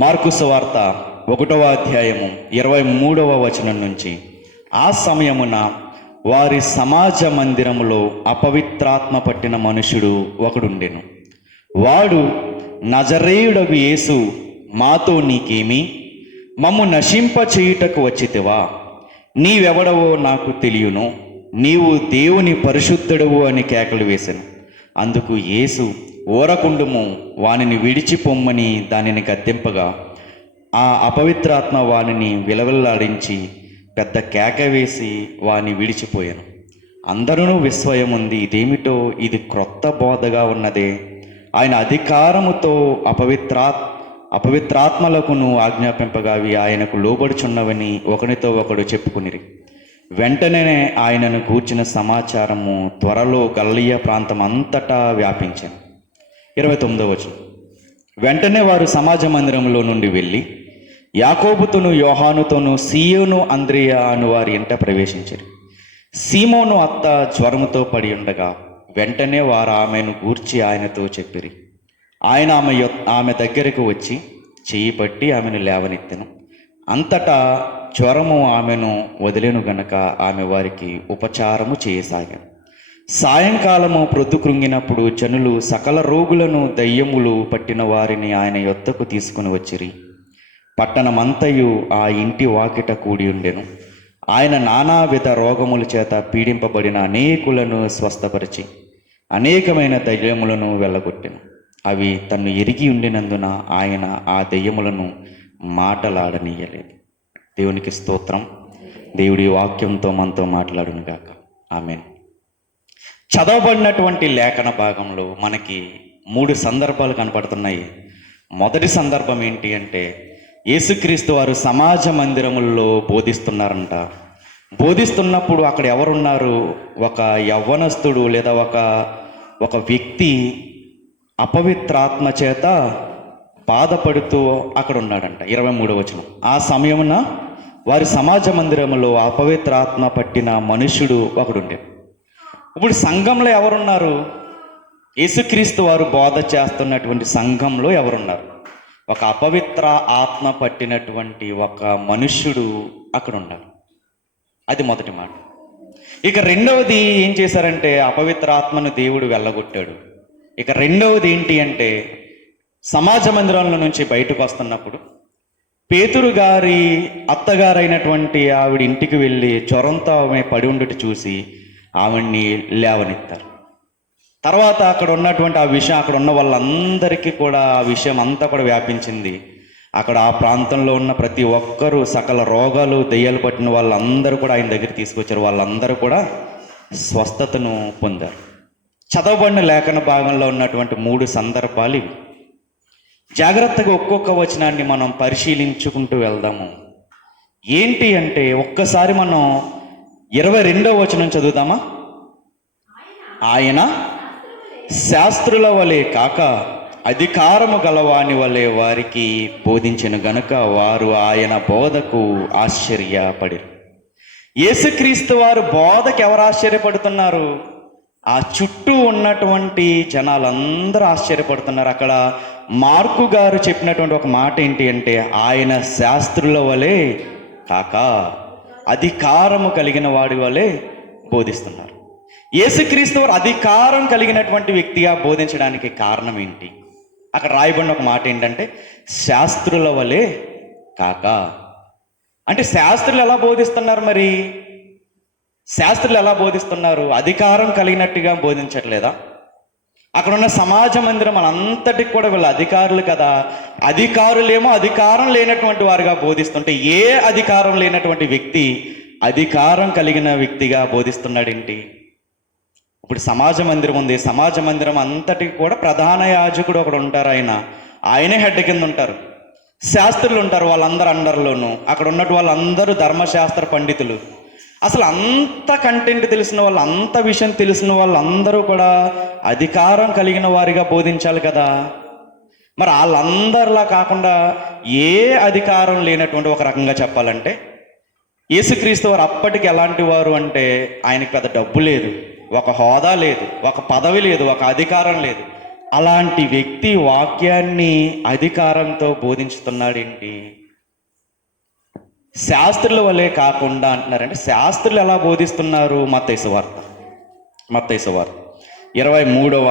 Mark సువార్త 1వ అధ్యాయము 23వ వచనం నుంచి, ఆ సమయమున వారి సమాజ మందిరములో అపవిత్రాత్మ పట్టిన మనుషుడు ఒకడుండెను. వాడు, నజరేయుడగు యేసు, మాతో నీకేమి? మమ్ము నశింప చేయుటకు వచ్చితివా? నీవెవడవో నాకు తెలియను, నీవు దేవుని పరిశుద్ధుడవు అని కేకలు వేసెను. అందుకు యేసు, ఓరకుండుము, వానిని విడిచిపొమ్మని దానిని గద్దింపగా, ఆ అపవిత్రాత్మ వానిని విలవిల్లాడించి పెద్ద కేక వేసి వాని విడిచిపోయాను. అందరూ విస్మయముంది, ఇదేమిటో, ఇది క్రొత్త బోధగా ఉన్నదే. ఆయన అధికారముతో అపవిత్రాత్మలకును ఆజ్ఞాపింపగా అవి ఆయనకు లోబడుచున్నవని ఒకనితో ఒకడు చెప్పుకునిరి. వెంటనే ఆయనను గూర్చిన సమాచారము త్వరలో గలిలయ ప్రాంతం అంతటా వ్యాపించాను. 29వ వచనం. వెంటనే వారు సమాజ మందిరంలో నుండి వెళ్ళి యాకోబుతోను యోహానుతోను సీయోను అంద్రియ అను వారి ఇంట ప్రవేశించారు. సీమోను అత్త జ్వరముతో పడి ఉండగా వెంటనే వారు ఆమెను గూర్చి ఆయనతో చెప్పిరి. ఆయన ఆమె దగ్గరకు వచ్చి చెయ్యి పట్టి ఆమెను లేవనెత్తెను. అంతటా జ్వరము ఆమెను వదిలేను గనక ఆమె వారికి ఉపచారము చేయసాగాను. సాయంకాలము ప్రొద్దుకృంగినప్పుడు జనులు సకల రోగులను, దయ్యములు పట్టిన వారిని ఆయన యొద్దకు తీసుకుని వచ్చిరి. పట్టణమంతయు ఆ ఇంటి వాకిట కూడి ఉండెను. ఆయన నానావిధ రోగముల చేత పీడింపబడిన అనేకులను స్వస్థపరిచి అనేకమైన దయ్యములను వెళ్ళగొట్టెను. అవి తన్ను ఎరిగి ఉండినందున ఆయన ఆ దయ్యములను మాటలాడనీయలేదు. దేవునికి స్తోత్రం. దేవుడి వాక్యంతో మనతో మాట్లాడును గాక. ఆమేన్. చదవబడినటువంటి లేఖన భాగంలో మనకి 3 సందర్భాలు కనపడుతున్నాయి. మొదటి సందర్భం ఏంటి అంటే, యేసుక్రీస్తు వారు సమాజ మందిరముల్లో బోధిస్తున్నారంట. బోధిస్తున్నప్పుడు అక్కడ ఎవరున్నారు? ఒక యవ్వనస్తుడు లేదా ఒక వ్యక్తి అపవిత్రాత్మ చేత బాధపడుతూ అక్కడ ఉన్నాడంట. 23వ వచనం. ఆ సమయమున వారి సమాజ మందిరములో అపవిత్రాత్మ పట్టిన మనుష్యుడు ఒకడుండే. ఇప్పుడు సంఘంలో ఎవరున్నారు? యేసుక్రీస్తు వారు బోధ చేస్తున్నటువంటి సంఘంలో ఎవరున్నారు? ఒక అపవిత్ర ఆత్మ పట్టినటువంటి ఒక మనుష్యుడు అక్కడ ఉన్నారు. అది మొదటి మాట. ఇక రెండవది ఏం చేశారంటే, అపవిత్ర ఆత్మను దేవుడు వెళ్ళగొట్టాడు. ఇక రెండవది ఏంటి అంటే, సమాజ మందిరంలో నుంచి బయటకు వస్తున్నప్పుడు పేతురు గారి అత్తగారైనటువంటి ఆవిడ ఇంటికి వెళ్ళి జ్వరంతో ఆమె పడి ఉండటి చూసి ఆవిడ్ని లేవనెత్తారు. తర్వాత అక్కడ ఉన్నటువంటి ఆ విషయం అక్కడ ఉన్న వాళ్ళందరికీ కూడా ఆ విషయం అంతా కూడా వ్యాపించింది. అక్కడ ఆ ప్రాంతంలో ఉన్న ప్రతి ఒక్కరూ, సకల రోగాలు, దెయ్యాలు పట్టిన వాళ్ళందరూ కూడా ఆయన దగ్గర తీసుకొచ్చారు. వాళ్ళందరూ కూడా స్వస్థతను పొందారు. చదవబడిన లేఖన భాగంలో ఉన్నటువంటి 3 సందర్భాలు ఇవి. జాగ్రత్తగా ఒక్కొక్క వచనాన్ని మనం పరిశీలించుకుంటూ వెళ్దాము. ఏంటి అంటే, ఒక్కసారి మనం 22వ వచనం చదువుతామా? ఆయన శాస్త్రుల వలె కాక అధికారము గలవాని వలె వారికి బోధించెను గనుక వారు ఆయన బోధకు ఆశ్చర్యపడిరు. యేసుక్రీస్తు వారు బోధకు ఎవరు ఆశ్చర్యపడుతున్నారు? ఆ చుట్టూ ఉన్నటువంటి జనాలందరూ ఆశ్చర్యపడుతున్నారు. అక్కడ మార్కు గారు చెప్పినటువంటి ఒక మాట ఏంటి అంటే, ఆయన శాస్త్రుల వలె కాక అధికారము కలిగిన వాడి వలె బోధిస్తున్నారు. యేసుక్రీస్తు వారు అధికారం కలిగినటువంటి వ్యక్తిగా బోధించడానికి కారణం ఏంటి? అక్కడ రాయబడిన ఒక మాట ఏంటంటే, శాస్త్రుల వలె కాక. అంటే శాస్త్రులు ఎలా బోధిస్తున్నారు? మరి శాస్త్రులు ఎలా బోధిస్తున్నారు? అధికారం కలిగినట్టుగా బోధించట్లేదా? అక్కడ ఉన్న సమాజ మందిరం మనంతటికి కూడా వీళ్ళు అధికారులు కదా. అధికారులేమో అధికారం లేనటువంటి వారుగా బోధిస్తుంటే, ఏ అధికారం లేనటువంటి వ్యక్తి అధికారం కలిగిన వ్యక్తిగా బోధిస్తున్నాడేంటి? ఇప్పుడు సమాజ మందిరం ఉంది. సమాజ మందిరం అంతటికి కూడా ప్రధాన యాజకుడు ఒకడు ఉంటారు. ఆయనే హెడ్ కింద ఉంటారు. శాస్త్రులు ఉంటారు, వాళ్ళందరూ అండర్లోను. అక్కడ ఉన్నట్టు వాళ్ళందరూ ధర్మశాస్త్ర పండితులు. అసలు అంత కంటెంట్ తెలిసిన వాళ్ళు, అంత విషయం తెలిసిన వాళ్ళందరూ కూడా అధికారం కలిగిన వారిగా బోధించాలి కదా. మరి వాళ్ళందరిలా కాకుండా ఏ అధికారం లేనటువంటి, ఒక రకంగా చెప్పాలంటే యేసుక్రీస్తు వారు అప్పటికి ఎలాంటి వారు అంటే, ఆయనకి పెద్ద డబ్బు లేదు, ఒక హోదా లేదు, ఒక పదవి లేదు, ఒక అధికారం లేదు. అలాంటి వ్యక్తి వాక్యాన్ని అధికారంతో బోధించుతున్నాడేంటి? శాస్త్రుల వలె కాకుండా అంటున్నారంటే శాస్త్రులు ఎలా బోధిస్తున్నారు? మత్తయి సువార్త 23వ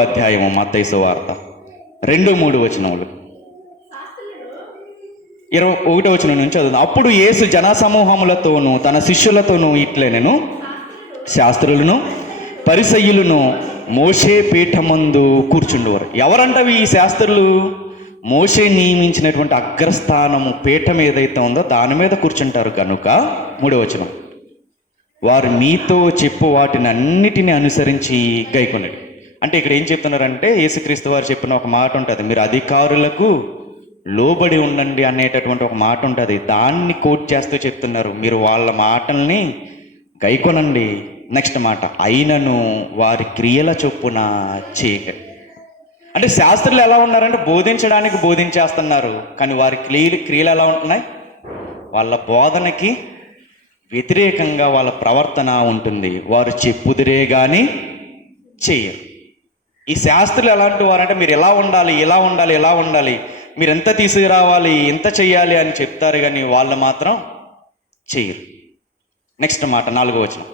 అధ్యాయము మత్తయి సువార్త 2-3 వచనములు. 21వ వచనం నుంచి చదువుదాం. అప్పుడు యేసు జనసమూహములతోనూ తన శిష్యులతోనూ ఇట్లనెను, శాస్త్రులను పరిసయ్యులను మోషే పీఠమందు కూర్చుండేవారు. ఎవరంటవి ఈ శాస్త్రులు? మోషే నియమించినటువంటి అగ్రస్థానము పీఠం ఏదైతే ఉందో దాని మీద కూర్చుంటారు కనుక 3వ వచనం, వారు మీతో చెప్పు వాటిని అన్నిటిని అనుసరించి గైకొనడు. అంటే ఇక్కడ ఏం చెప్తున్నారంటే యేసుక్రీస్తు వారు చెప్పిన ఒక మాట ఉంటుంది, మీరు అధికారులకు లోబడి ఉండండి అనేటటువంటి ఒక మాట ఉంటుంది. దాన్ని కోట్ చేస్తూ చెప్తున్నారు, మీరు వాళ్ళ మాటల్ని గైకొనండి. నెక్స్ట్ మాట, అయినను వారి క్రియల చొప్పున చేయక. అంటే శాస్త్రులు ఎలా ఉన్నారంటే బోధించడానికి బోధించేస్తున్నారు, కానీ వారి క్రియలు ఎలా ఉంటున్నాయి? వాళ్ళ బోధనకి వ్యతిరేకంగా వాళ్ళ ప్రవర్తన ఉంటుంది. వారు చెప్పుదిరే కానీ చెయ్యరు. ఈ శాస్త్రులు ఎలాంటి వారంటే మీరు ఎలా ఉండాలి, ఇలా ఉండాలి, ఎలా ఉండాలి, మీరు ఎంత తీసుకురావాలి, ఎంత చెయ్యాలి అని చెప్తారు, కానీ వాళ్ళు మాత్రం చెయ్యరు. నెక్స్ట్ మాట 4వ వచనం,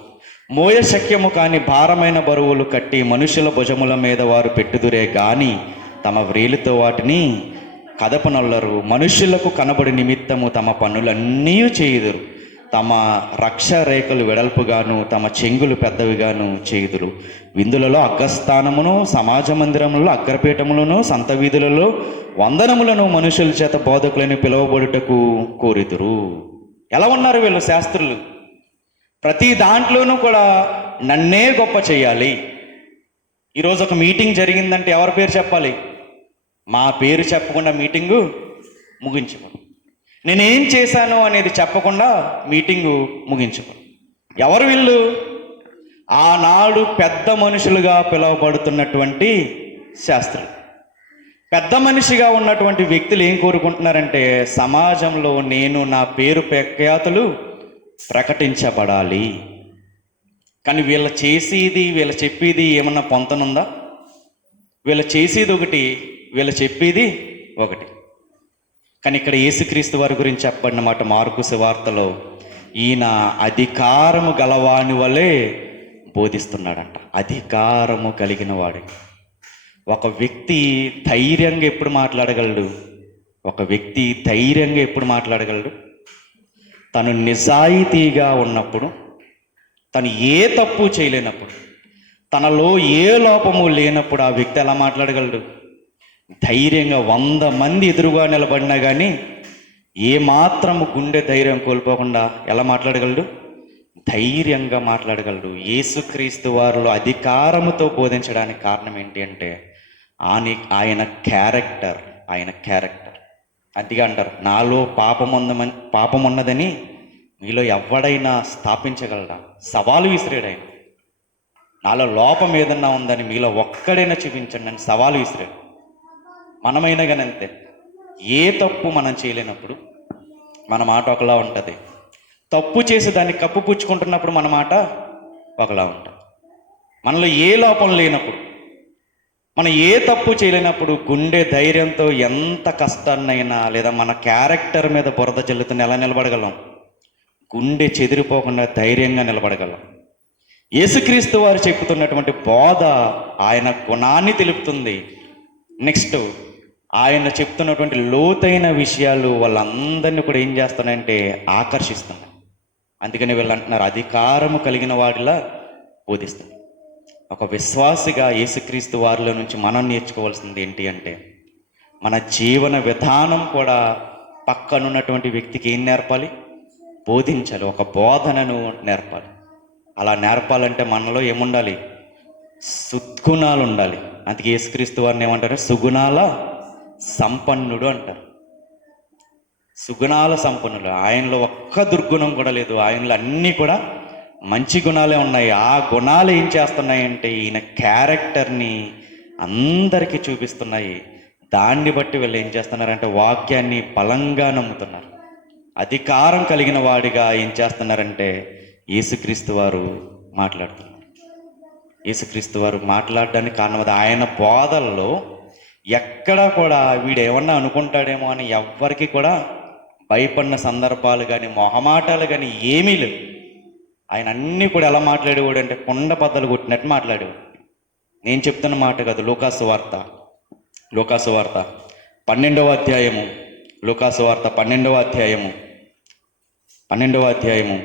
మోయ శక్యము కాని భారమైన బరువులు కట్టి మనుషుల భుజముల మీద వారు పెట్టుదురే గాని తమ వ్రేలితో వాటిని కదపనొల్లరు. మనుషులకు కనబడి నిమిత్తము తమ పనులన్నీ చేయుదురు. తమ రక్ష రేఖలు వెడల్పుగాను తమ చెంగులు పెద్దవిగాను చేయుదురు. విందులలో అగ్రస్థానమును సమాజ మందిరములలో అగ్రపీఠములను సంత వీధులలో వందనములను మనుషుల చేత బోధకులని పిలువబడుటకు కోరిదురు. ఎలా ఉన్నారు వీళ్ళు శాస్త్రులు? ప్రతి దాంట్లోనూ కూడా నన్నే గొప్ప చేయాలి. ఈరోజు ఒక మీటింగ్ జరిగిందంటే ఎవరి పేరు చెప్పాలి? మా పేరు చెప్పకుండా మీటింగు ముగించుకోండి. నేనేం చేశాను అనేది చెప్పకుండా మీటింగు ముగించుకోండి. ఎవరు వీళ్ళు? ఆనాడు పెద్ద మనుషులుగా పిలువబడుతున్నటువంటి శాస్త్రులు. పెద్ద మనిషిగా ఉన్నటువంటి వ్యక్తులు ఏం కోరుకుంటున్నారంటే సమాజంలో నేను నా పేరు ప్రఖ్యాతులు ప్రకటించబడాలి. కానీ వీళ్ళ చేసేది వీళ్ళ చెప్పేది ఏమన్నా పొంతనుందా? వీళ్ళ చేసేది ఒకటి, వీళ్ళ చెప్పేది ఒకటి. కానీ ఇక్కడ యేసుక్రీస్తు వారి గురించి చెప్పబడిన మాట మార్కు సువార్తలో, ఈయన అధికారము గలవాని వలె బోధిస్తున్నాడంట. అధికారము కలిగిన వాడు. ఒక వ్యక్తి ధైర్యంగా ఎప్పుడు మాట్లాడగలడు? ఒక వ్యక్తి ధైర్యంగా ఎప్పుడు మాట్లాడగలడు? తను నిజాయితీగా ఉన్నప్పుడు, తను ఏ తప్పు చేయలేనప్పుడు, తనలో ఏ లోపము లేనప్పుడు ఆ వ్యక్తి ఎలా మాట్లాడగలడు? ధైర్యంగా 100 మంది ఎదురుగా నిలబడినా కానీ ఏమాత్రము గుండె ధైర్యం కోల్పోకుండా ఎలా మాట్లాడగలడు? ధైర్యంగా మాట్లాడగలడు. యేసుక్రీస్తు వారిలో అధికారముతో బోధించడానికి కారణం ఏంటి అంటే ఆయన క్యారెక్టర్. అందుకే అంటారు, నాలో పాపం ఉన్నదని మీలో ఎవడైనా స్థాపించగలడా? సవాలు విసిరాడు ఆయన. నాలో లోపం ఏదన్నా ఉందని మీలో ఒక్కడైనా చూపించండి అని సవాలు విసిరాడు. మనమైనా కానీ అంతే. ఏ తప్పు మనం చేయలేనప్పుడు మన మాట ఒకలా ఉంటుంది. తప్పు చేసి దాన్ని కప్పుపుచ్చుకుంటున్నప్పుడు మన మాట ఒకలా ఉంటుంది. మనలో ఏ లోపం లేనప్పుడు, మనం ఏ తప్పు చేయలేనప్పుడు గుండె ధైర్యంతో ఎంత కష్టాన్నైనా లేదా మన క్యారెక్టర్ మీద బురద జల్లుతున్న ఎలా నిలబడగలం? గుండె చెదిరిపోకుండా ధైర్యంగా నిలబడగలం. యేసుక్రీస్తు వారు చెప్పుతున్నటువంటి బోధ ఆయన గుణాన్ని తెలుపుతుంది. నెక్స్ట్ ఆయన చెప్తున్నటువంటి లోతైన విషయాలు వాళ్ళందరినీ కూడా ఏం చేస్తున్నాయంటే ఆకర్షిస్తున్నాయి. అందుకని వీళ్ళు అంటున్నారు అధికారము కలిగిన వాడిలా బోధిస్తుంది. ఒక విశ్వాసిగా యేసుక్రీస్తు వారిలో నుంచి మనం నేర్చుకోవాల్సింది ఏంటి అంటే మన జీవన విధానం కూడా పక్కనున్నటువంటి వ్యక్తికి ఏం నేర్పాలి? బోధించాలి. ఒక బోధనను నేర్పాలి. అలా నేర్పాలంటే మనలో ఏముండాలి? సద్గుణాలు ఉండాలి. అందుకే యేసుక్రీస్తు వారిని ఏమంటారు? సుగుణాల సంపన్నుడు అంటారు. సుగుణాల సంపన్నుడు. ఆయనలో ఒక్క దుర్గుణం కూడా లేదు. ఆయనలో అన్నీ కూడా మంచి గుణాలే ఉన్నాయి. ఆ గుణాలు ఏం చేస్తున్నాయంటే ఈయన క్యారెక్టర్ని అందరికీ చూపిస్తున్నాయి. దాన్ని బట్టి వీళ్ళు ఏం చేస్తున్నారంటే వాక్యాన్ని బలంగా నమ్ముతున్నారు. అధికారం కలిగిన వాడిగా ఏం చేస్తున్నారంటే యేసుక్రీస్తు వారు మాట్లాడుతున్నారు. యేసుక్రీస్తు వారు మాట్లాడడానికి కారణం అది. ఆయన బోధల్లో ఎక్కడా కూడా వీడు ఏమన్నా అనుకుంటాడేమో అని ఎవ్వరికి కూడా భయపడిన సందర్భాలు కానీ మొహమాటాలు కానీ ఏమీ లేవు. ఆయన అన్నీ కూడా ఎలా మాట్లాడేవాడు అంటే కొండ బద్దలు కొట్టినట్టు మాట్లాడేవాడు. నేను చెప్తున్న మాట కాదు, లూకాసు వార్త 12వ అధ్యాయము, లూకాసు వార్త 12వ అధ్యాయము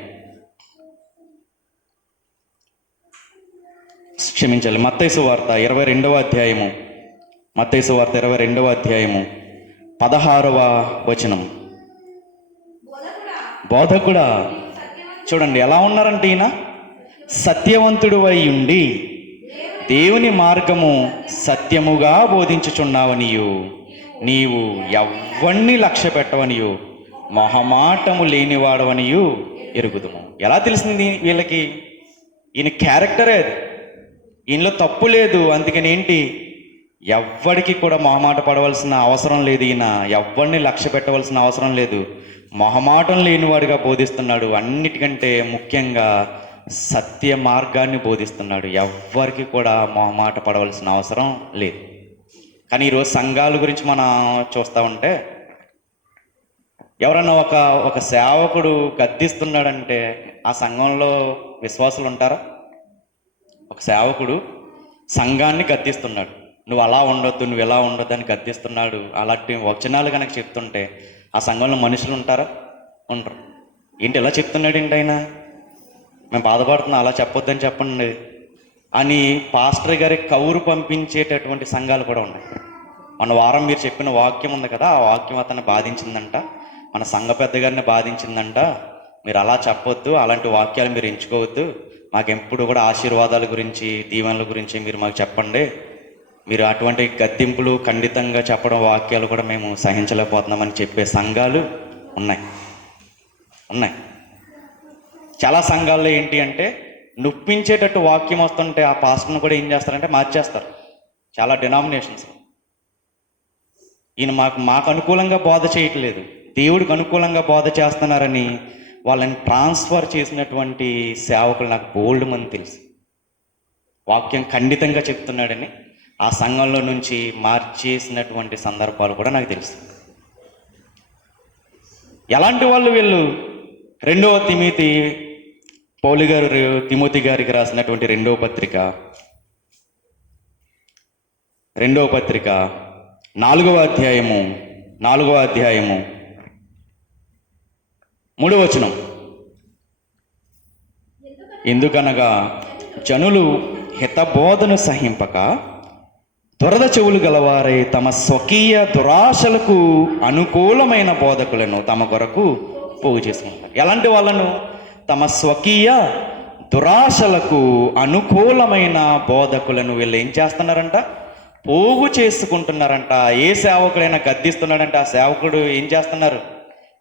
క్షమించాలి, మత్తయి సువార్త 22వ అధ్యాయము, 16వ వచనం. బోధకుడా, చూడండి ఎలా ఉన్నారంటే ఈయన సత్యవంతుడు అయి ఉండి దేవుని మార్గము సత్యముగా బోధించుచున్నావనియు, నీవు ఎవ్వణ్ణి లక్ష్య పెట్టవనియు, మొహమాటము లేనివాడవనియు ఎరుగుదుము. ఎలా తెలిసింది వీళ్ళకి? ఈయన క్యారెక్టరే అది, ఈయనలో తప్పు లేదు. అందుకని ఏంటి, ఎవ్వడికి కూడా మొహమాట పడవలసిన అవసరం లేదు. ఈయన ఎవ్వడిని లక్ష్య పెట్టవలసిన అవసరం లేదు. మొహమాటం లేనివాడిగా బోధిస్తున్నాడు. అన్నిటికంటే ముఖ్యంగా సత్య మార్గాన్ని బోధిస్తున్నాడు. ఎవ్వరికి కూడా మొహమాట పడవలసిన అవసరం లేదు. కానీ ఈరోజు సంఘాల గురించి మనం చూస్తూ ఉంటే, ఎవరన్నా ఒక సేవకుడు గద్దిస్తున్నాడంటే ఆ సంఘంలో విశ్వాసులు ఉంటారా? ఒక సేవకుడు సంఘాన్ని గద్దిస్తున్నాడు, నువ్వు అలా ఉండొద్దు, నువ్వు ఎలా ఉండొద్దు అని గద్దిస్తున్నాడు. అలాంటి వచనాలు కనుక చెప్తుంటే ఆ సంఘంలో మనుషులు ఉంటారా? ఉండరు. ఏంటి ఎలా చెప్తున్నాడు ఏంటి ఆయన, మేము బాధపడుతున్నాం, అలా చెప్పొద్దని చెప్పండి అని పాస్టర్ గారి కౌరు పంపించేటటువంటి సంఘాలు కూడా ఉన్నాయి. మన వారం మీరు చెప్పిన వాక్యం ఉంది కదా, ఆ వాక్యం అతన్ని బాధించిందంట, మన సంఘ పెద్ద గారిని బాధించిందంట, మీరు అలా చెప్పొద్దు, అలాంటి వాక్యాలు మీరు ఎంచుకోవద్దు, మాకెప్పుడు కూడా ఆశీర్వాదాల గురించి దీవెనల గురించి మీరు మాకు చెప్పండి, మీరు అటువంటి గద్దింపులు ఖండితంగా చెప్పడం వాక్యాలు కూడా మేము సహించలేకపోతున్నామని చెప్పే సంఘాలు ఉన్నాయి. చాలా సంఘాల్లో ఏంటి అంటే నొప్పించేటట్టు వాక్యం వస్తుంటే ఆ పాస్టర్ను కూడా ఏం చేస్తారంటే మార్చేస్తారు. చాలా డినామినేషన్స్ ఈయన మాకు అనుకూలంగా బోధ చేయట్లేదు, దేవుడికి అనుకూలంగా బోధ చేస్తున్నారని వాళ్ళని ట్రాన్స్ఫర్ చేసినటువంటి సేవకులు నాకు బోల్డ్ మంది తెలుసు. వాక్యం ఖండితంగా చెప్తున్నాడని ఆ సంఘంలో నుంచి మార్చేసినటువంటి సందర్భాలు కూడా నాకు తెలుసు. ఎలాంటి వాళ్ళు వీళ్ళు? 2వ తిమోతి, పౌలు గారు తిమోతి గారికి రాసినటువంటి 2వ పత్రిక 4వ అధ్యాయము 3వ వచనం. ఎందుకనగా జనులు హితబోధను సహింపక దురద చెవులు గలవారై తమ స్వకీయ దురాశలకు అనుకూలమైన బోధకులను తమ కొరకు పోగు చేసుకుంటారు. ఎలాంటి వాళ్ళను? తమ స్వకీయ దురాశలకు అనుకూలమైన బోధకులను వీళ్ళు ఏం చేస్తున్నారంట? పోగు చేసుకుంటున్నారంట. ఏ సేవకుడైనా గద్దిస్తున్నాడంటే ఆ సేవకుడు ఏం చేస్తున్నారు?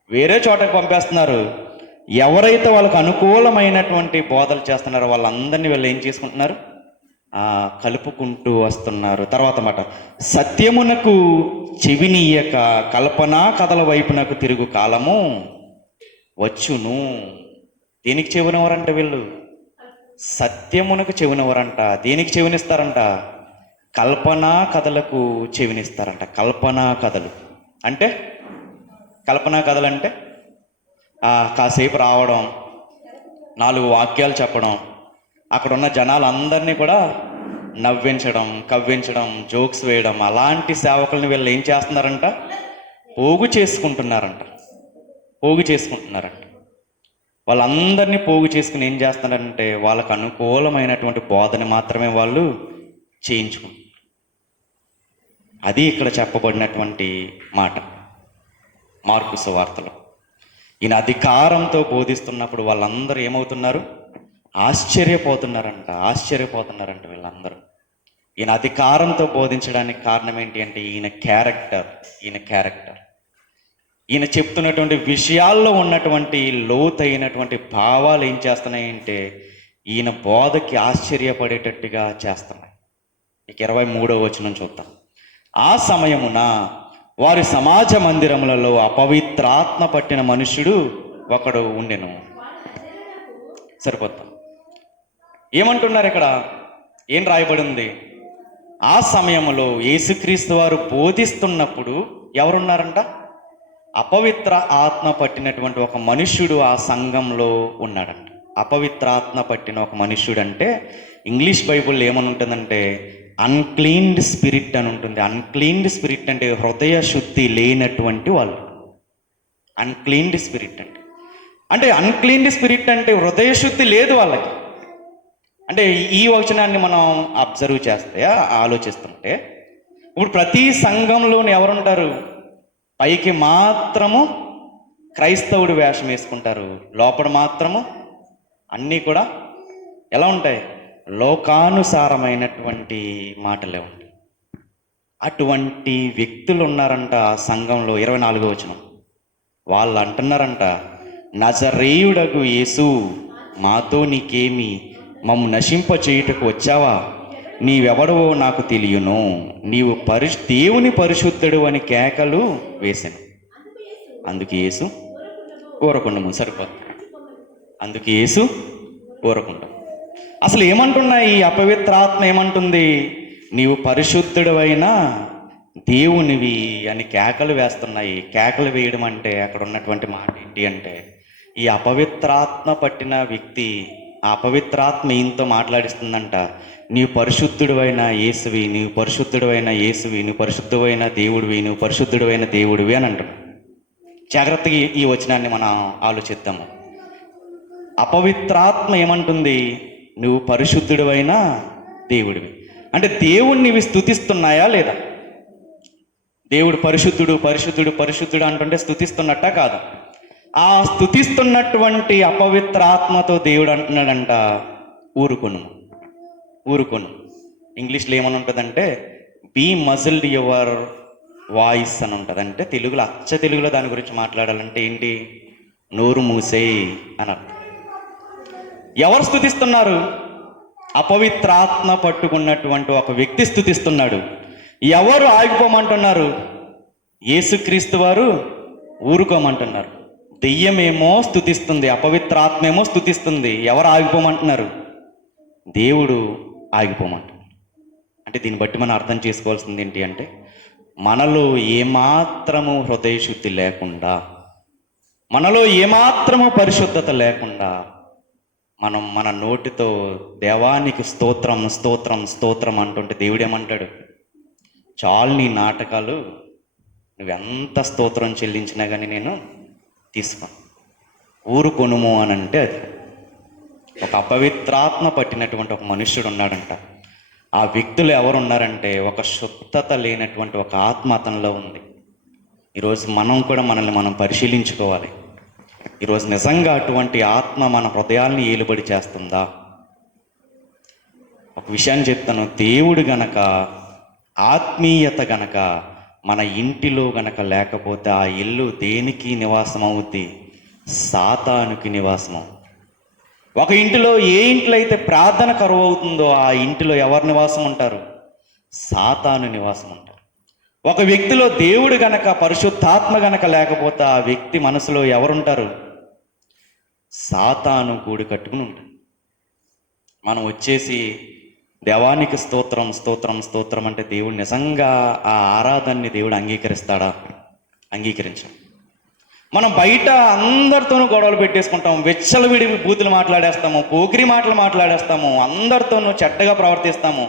వేరే చోటకు పంపేస్తున్నారు. ఎవరైతే వాళ్ళకు అనుకూలమైనటువంటి బోధలు చేస్తున్నారో వాళ్ళందరినీ వీళ్ళు ఏం చేసుకుంటున్నారు? కలుపుకుంటూ వస్తున్నారు. తర్వాత మాట, సత్యమునకు చెవినీయక కల్పనా కథల వైపునకు తిరుగు కాలము వచ్చును. దేనికి చెవినవరంట వీళ్ళు? సత్యమునకు చెవినవరంట. దేనికి చెవినిస్తారంట? కల్పనా కథలకు చెవినిస్తారంట. కల్పనా కథలు అంటే కాసేపు రావడం, 4 వాక్యాలు చెప్పడం, అక్కడ ఉన్న జనాలందరినీ కూడా నవ్వించడం, కవ్వించడం, జోక్స్ వేయడం, అలాంటి సేవకులను వీళ్ళు ఏం చేస్తున్నారంట? పోగు చేసుకుంటున్నారంట. వాళ్ళందరినీ పోగు చేసుకుని ఏం చేస్తున్నారంటే వాళ్ళకు అనుకూలమైనటువంటి బోధన మాత్రమే వాళ్ళు చేయించుకుంటారు. అది ఇక్కడ చెప్పబడినటువంటి మాట మార్కు సువార్తలో. ఈయన అధికారంతో బోధిస్తున్నప్పుడు వాళ్ళందరూ ఏమవుతున్నారు? ఆశ్చర్యపోతున్నారంట వీళ్ళందరూ. ఈయన అధికారంతో బోధించడానికి కారణం ఏంటి అంటే ఈయన క్యారెక్టర్. ఈయన చెప్తున్నటువంటి విషయాల్లో ఉన్నటువంటి లోతైనటువంటి భావాలు ఏం చేస్తున్నాయంటే ఈయన బోధకి ఆశ్చర్యపడేటట్టుగా చేస్తున్నాయి. ఇక 23వ వచనం చూద్దాం. ఆ సమయమున వారి సమాజ మందిరములలో అపవిత్రాత్మ పట్టిన మనుష్యుడు ఒకడు ఉండెను. సరిపోతాం. ఏమంటున్నారు ఇక్కడ? ఏం రాయబడి ఉంది? ఆ సమయంలో యేసుక్రీస్తు వారు బోధిస్తున్నప్పుడు ఎవరున్నారంట? అపవిత్ర ఆత్మ పట్టినటువంటి ఒక మనుష్యుడు ఆ సంఘంలో ఉన్నాడంట. అపవిత్రాత్మ పట్టిన ఒక మనుష్యుడు అంటే ఇంగ్లీష్ బైబుల్ ఏమని ఉంటుందంటే అన్క్లీన్డ్ స్పిరిట్ అని ఉంటుంది. అన్క్లీన్డ్ స్పిరిట్ అంటే హృదయ శుద్ధి లేనటువంటి వాళ్ళు. అన్క్లీన్డ్ స్పిరిట్ అంటే అన్క్లీన్డ్ స్పిరిట్ అంటే హృదయ శుద్ధి లేదు వాళ్ళకి. అంటే ఈ వచనాన్ని మనం అబ్జర్వ్ చేస్తే, ఆలోచిస్తుంటే, ఇప్పుడు ప్రతి సంఘంలోని ఎవరుంటారు? పైకి మాత్రము క్రైస్తవుడు వేషం వేసుకుంటారు, లోపల మాత్రము అన్నీ కూడా ఎలా ఉంటాయి? లోకానుసారమైనటువంటి మాటలే ఉంటాయి. అటువంటి వ్యక్తులు ఉన్నారంట ఆ సంఘంలో. 24వ వచనం, వాళ్ళు అంటున్నారంట, నజరేయుడగు యేసు, మాతో నీకేమి? మమ్ము నశింప చేయుటకు వచ్చావా? నీవెవడవో నాకు తెలియను. నీవు దేవుని పరిశుద్ధుడు అని కేకలు వేశాను. అందుకు యేసు ఊరకుండము. సరిపోతుంది. అందుకు యేసు ఊరకుండము. అసలు ఏమంటున్నాయి? ఈ అపవిత్రాత్మ ఏమంటుంది? నీవు పరిశుద్ధుడవైనా దేవునివి అని కేకలు వేస్తున్నాయి. కేకలు వేయడం అంటే అక్కడ ఉన్నటువంటి మాట ఏంటి అంటే, ఈ అపవిత్రాత్మ పట్టిన వ్యక్తి, ఆ అపవిత్రాత్మ ఈయనతో మాట్లాడిస్తుందంట, నీవు పరిశుద్ధుడైన యేసువి, నీవు పరిశుద్ధుడైన యేసువి, నువ్వు పరిశుద్ధమైన దేవుడివి, నువ్వు పరిశుద్ధుడైన దేవుడివి అని అంటాడు. జాగ్రత్తగా ఈ వచనాన్ని మనం ఆలోచిద్దాము. అపవిత్రాత్మ ఏమంటుంది? నువ్వు పరిశుద్ధుడైన దేవుడివి అంటే దేవుణ్ణి ఇవి స్తుతిస్తున్నాయా లేదా? దేవుడు పరిశుద్ధుడు పరిశుద్ధుడు పరిశుద్ధుడు అంటుంటే స్తుతిస్తున్నట్ట కాదు. ఆ స్తుతిస్తున్నటువంటి అపవిత్రాత్మతో దేవుడు అంటున్నాడంట, ఊరుకొను ఊరుకొను. ఇంగ్లీష్లో ఏమని ఉంటుందంటే బీ మజిల్డ్ యువర్ వాయిస్ అని ఉంటుంది. అంటే తెలుగులో, అచ్చ తెలుగులో దాని గురించి మాట్లాడాలంటే ఏంటి? నోరు మూసేయి అని అర్థం. ఎవరు స్తుతిస్తున్నారు? అపవిత్రాత్మ పట్టుకున్నటువంటి ఒక వ్యక్తి స్తుతిస్తున్నాడు. ఎవరు ఆగిపోమంటున్నారు? యేసుక్రీస్తు వారు ఊరుకోమంటున్నారు. దెయ్యమేమో స్తుతిస్తుంది, అపవిత్రాత్మేమో స్తుతిస్తుంది. ఎవరు ఆగిపోమంటున్నారు? దేవుడు ఆగిపోమంటున్నారు. అంటే దీన్ని బట్టి మనం అర్థం చేసుకోవాల్సింది ఏంటి అంటే, మనలో ఏమాత్రము హృదయ శుద్ధి లేకుండా, మనలో ఏమాత్రము పరిశుద్ధత లేకుండా మనం మన నోటితో దేవానికి స్తోత్రం స్తోత్రం స్తోత్రం అంటుంటే దేవుడు ఏమంటాడు? చాలు నీ నాటకాలు, నువ్వెంత స్తోత్రం చెల్లించినా కానీ నేను తీసుకోను, ఊరుకొనుము అని అంటే అది. ఒక అపవిత్రాత్మ పట్టినటువంటి ఒక మనుష్యుడు ఉన్నాడంట. ఆ వ్యక్తులు ఎవరున్నారంటే ఒక శుద్ధత లేనటువంటి ఒక ఆత్మ అతనిలో ఉంది. ఈరోజు మనం కూడా మనల్ని మనం పరిశీలించుకోవాలి. ఈరోజు నిజంగా అటువంటి ఆత్మ మన హృదయాల్ని ఏలుబడి చేస్తుందా? ఒక విషయాన్ని చెప్తాను. దేవుడు గనక, ఆత్మీయత గనక మన ఇంటిలో గనక లేకపోతే ఆ ఇల్లు దేనికి నివాసం అవుద్ది? సాతానుకి నివాసం అవుతుంది. ఒక ఇంటిలో, ఏ ఇంట్లో అయితే ప్రార్థన కరువు అవుతుందో ఆ ఇంటిలో ఎవరు నివాసం ఉంటారు? సాతాను నివాసం ఉంటారు. ఒక వ్యక్తిలో దేవుడు గనక, పరిశుద్ధాత్మ గనక లేకపోతే ఆ వ్యక్తి మనసులో ఎవరుంటారు? సాతాను గూడు కట్టుకుని ఉంటారు. మనం వచ్చేసి దేవానికి స్తోత్రం స్తోత్రం స్తోత్రం అంటే దేవుడు నిజంగా ఆ ఆరాధనని దేవుడు అంగీకరిస్తాడా? అంగీకరించాం. మనం బయట అందరితోనూ గొడవలు పెట్టేసుకుంటాం, విచ్చలవిడి బూతులు మాట్లాడేస్తాము, పోకిరి మాటలు మాట్లాడేస్తాము, అందరితోనూ చెడ్డగా ప్రవర్తిస్తాము,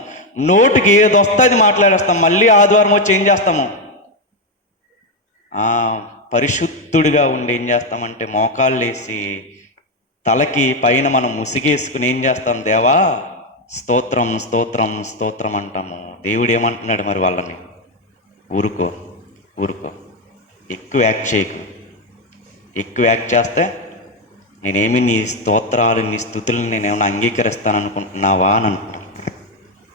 నోటికి ఏది వస్తే అది మాట్లాడేస్తాం. మళ్ళీ ఆదివారం వచ్చి ఏం చేస్తాము? పరిశుద్ధుడిగా ఉండి ఏం చేస్తామంటే మోకాళ్ళు వేసి తలకి పైన మనం ముసిగేసుకుని ఏం చేస్తాం? దేవా స్తోత్రం స్తోత్రం స్తోత్రం అంటాము. దేవుడు ఏమంటున్నాడు మరి వాళ్ళని? ఊరుకో ఊరుకో, ఎక్కువ యాక్ట్ చేయకు. ఎక్కువ యాక్ట్ చేస్తే నేనేమి నీ స్తోత్రాలు నీ స్తుతులను నేనేమైనా అంగీకరిస్తాను అనుకుంటున్నావా అని అంటున్నాను.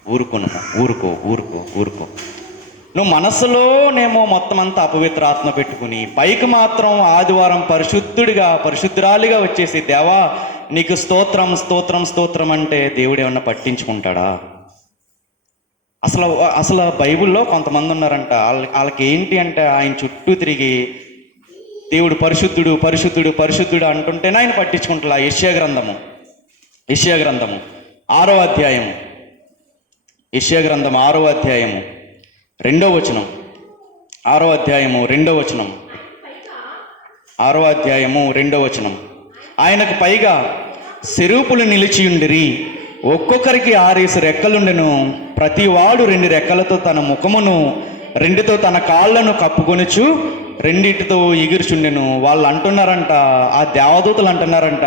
ఊరుకోను, ఊరుకో ఊరుకో ఊరుకో. నువ్వు మనసులోనేమో మొత్తం అంతా అపవిత్రాత్మ పెట్టుకుని పైకి మాత్రం ఆదివారం పరిశుద్ధుడిగా పరిశుద్ధురాలిగా వచ్చేసి దేవా నీకు స్తోత్రం స్తోత్రం స్తోత్రం అంటే దేవుడు ఏమన్నా పట్టించుకుంటాడా? అసలు బైబిల్లో కొంతమంది ఉన్నారంట, వాళ్ళకి ఏంటి అంటే ఆయన చుట్టూ తిరిగి దేవుడు పరిశుద్ధుడు పరిశుద్ధుడు పరిశుద్ధుడు అంటుంటేనే ఆయన పట్టించుకుంటా. యెషయా గ్రంథము 6వ అధ్యాయం యెషయా గ్రంథం 6వ అధ్యాయము 2వ వచనం. 6వ అధ్యాయము 2వ వచనం. 6వ అధ్యాయము 2వ వచనం. ఆయనకు పైగా సెరూపులు నిలిచియుండిరి, ఒక్కొక్కరికి 6 రెక్కలుండెను, ప్రతివాడు 2 రెక్కలతో తన ముఖమును, 2తో తన కాళ్ళను కప్పుకొనుచు 2టితో ఎగురుచుండెను. వాళ్ళు అంటున్నారంట, ఆ దేవదూతలు అంటున్నారంట,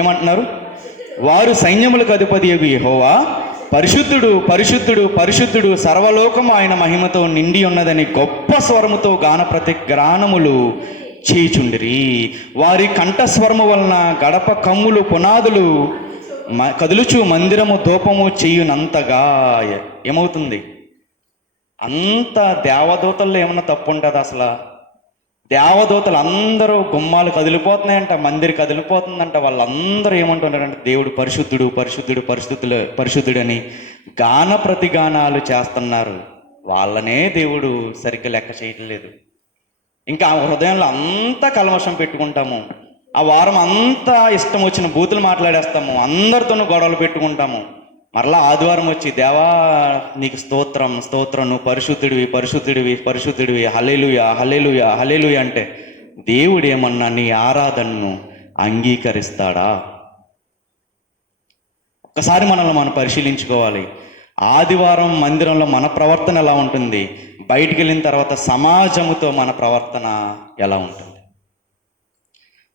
ఏమంటున్నారు? వారు సైన్యములకు అధిపతి యెహోవా పరిశుద్ధుడు పరిశుద్ధుడు పరిశుద్ధుడు, సర్వలోకము ఆయన మహిమతో నిండి ఉన్నదని గొప్ప స్వరముతో గానములు చేయుచుండిరి. వారి కంఠస్వరము వలన గడప కమ్ములు పునాదులు కదులుచు మందిరము ధూపము చేయునంతగా. ఏమవుతుంది? అంత దేవదూతల్లో ఏమన్నా తప్పు ఉంటుంది అసలు? దేవదూతలు అందరూ గుమ్మాలు కదిలిపోతున్నాయంట, మందిరి కదిలిపోతుందంట. వాళ్ళందరూ ఏమంటున్నారంటే దేవుడు పరిశుద్ధుడు పరిశుద్ధుడు పరిశుద్ధుడని గాన ప్రతిగానాలు చేస్తున్నారు. వాళ్ళనే దేవుడు సరిగ్గా లెక్క చేయటం లేదు. ఇంకా ఆ హృదయంలో అంతా కల్మషం పెట్టుకుంటాము, ఆ వారం అంతా ఇష్టం వచ్చిన బూతులు మాట్లాడేస్తాము, అందరితోనూ గొడవలు పెట్టుకుంటాము. మరలా ఆదివారం వచ్చి దేవా నీకు స్తోత్రం స్తోత్రం, నువ్వు పరిశుద్ధుడివి పరిశుద్ధుడివి పరిశుద్ధుడివి, హల్లెలూయా హల్లెలూయా హల్లెలూయా అంటే దేవుడు ఏమన్నా నీ ఆరాధనను అంగీకరిస్తాడా? ఒక్కసారి మనల్ని మనం పరిశీలించుకోవాలి. ఆదివారం మందిరంలో మన ప్రవర్తన ఎలా ఉంటుంది, బయటికి వెళ్ళిన తర్వాత సమాజముతో మన ప్రవర్తన ఎలా ఉంటుంది?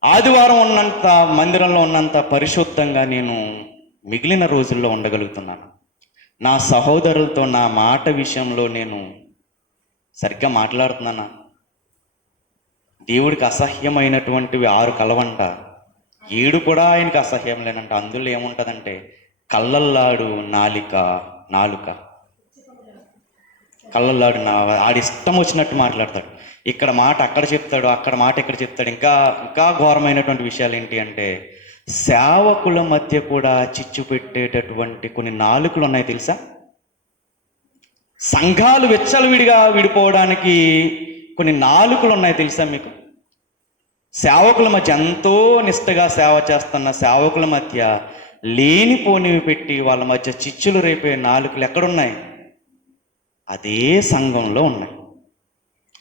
ఆదివారం ఉన్నంత, మందిరంలో ఉన్నంత పరిశుద్ధంగా నేను మిగిలిన రోజుల్లో ఉండగలుగుతున్నాను. నా సహోదరులతో నా మాట విషయంలో నేను సరిగ్గా మాట్లాడుతున్నానా? దేవుడికి అసహ్యమైనటువంటివి 6 కలవంట, 7 కూడా ఆయనకి అసహ్యం లేనంట. అందులో ఏముంటుందంటే కళ్ళల్లాడు నాలుక. కళ్ళల్లాడు ఆడిష్టం వచ్చినట్టు మాట్లాడతాడు. ఇక్కడ మాట అక్కడ చెప్తాడు, అక్కడ మాట ఇక్కడ చెప్తాడు. ఇంకా ఘోరమైనటువంటి విషయాలు ఏంటి అంటే, సేవకుల మధ్య కూడా చిచ్చు పెట్టేటటువంటి కొన్ని నాలుకలు ఉన్నాయి తెలుసా? సంఘాలు విచ్చలవిడిగా విడిపోవడానికి కొన్ని నాలుకలు ఉన్నాయి తెలుసా మీకు? సేవకుల మధ్య ఎంతో నిష్టగా సేవ చేస్తున్న సేవకుల మధ్య లేనిపోనివి పెట్టి వాళ్ళ మధ్య చిచ్చులు రేపే నాలుకలు ఎక్కడున్నాయి? అదే సంఘంలో ఉన్నాయి.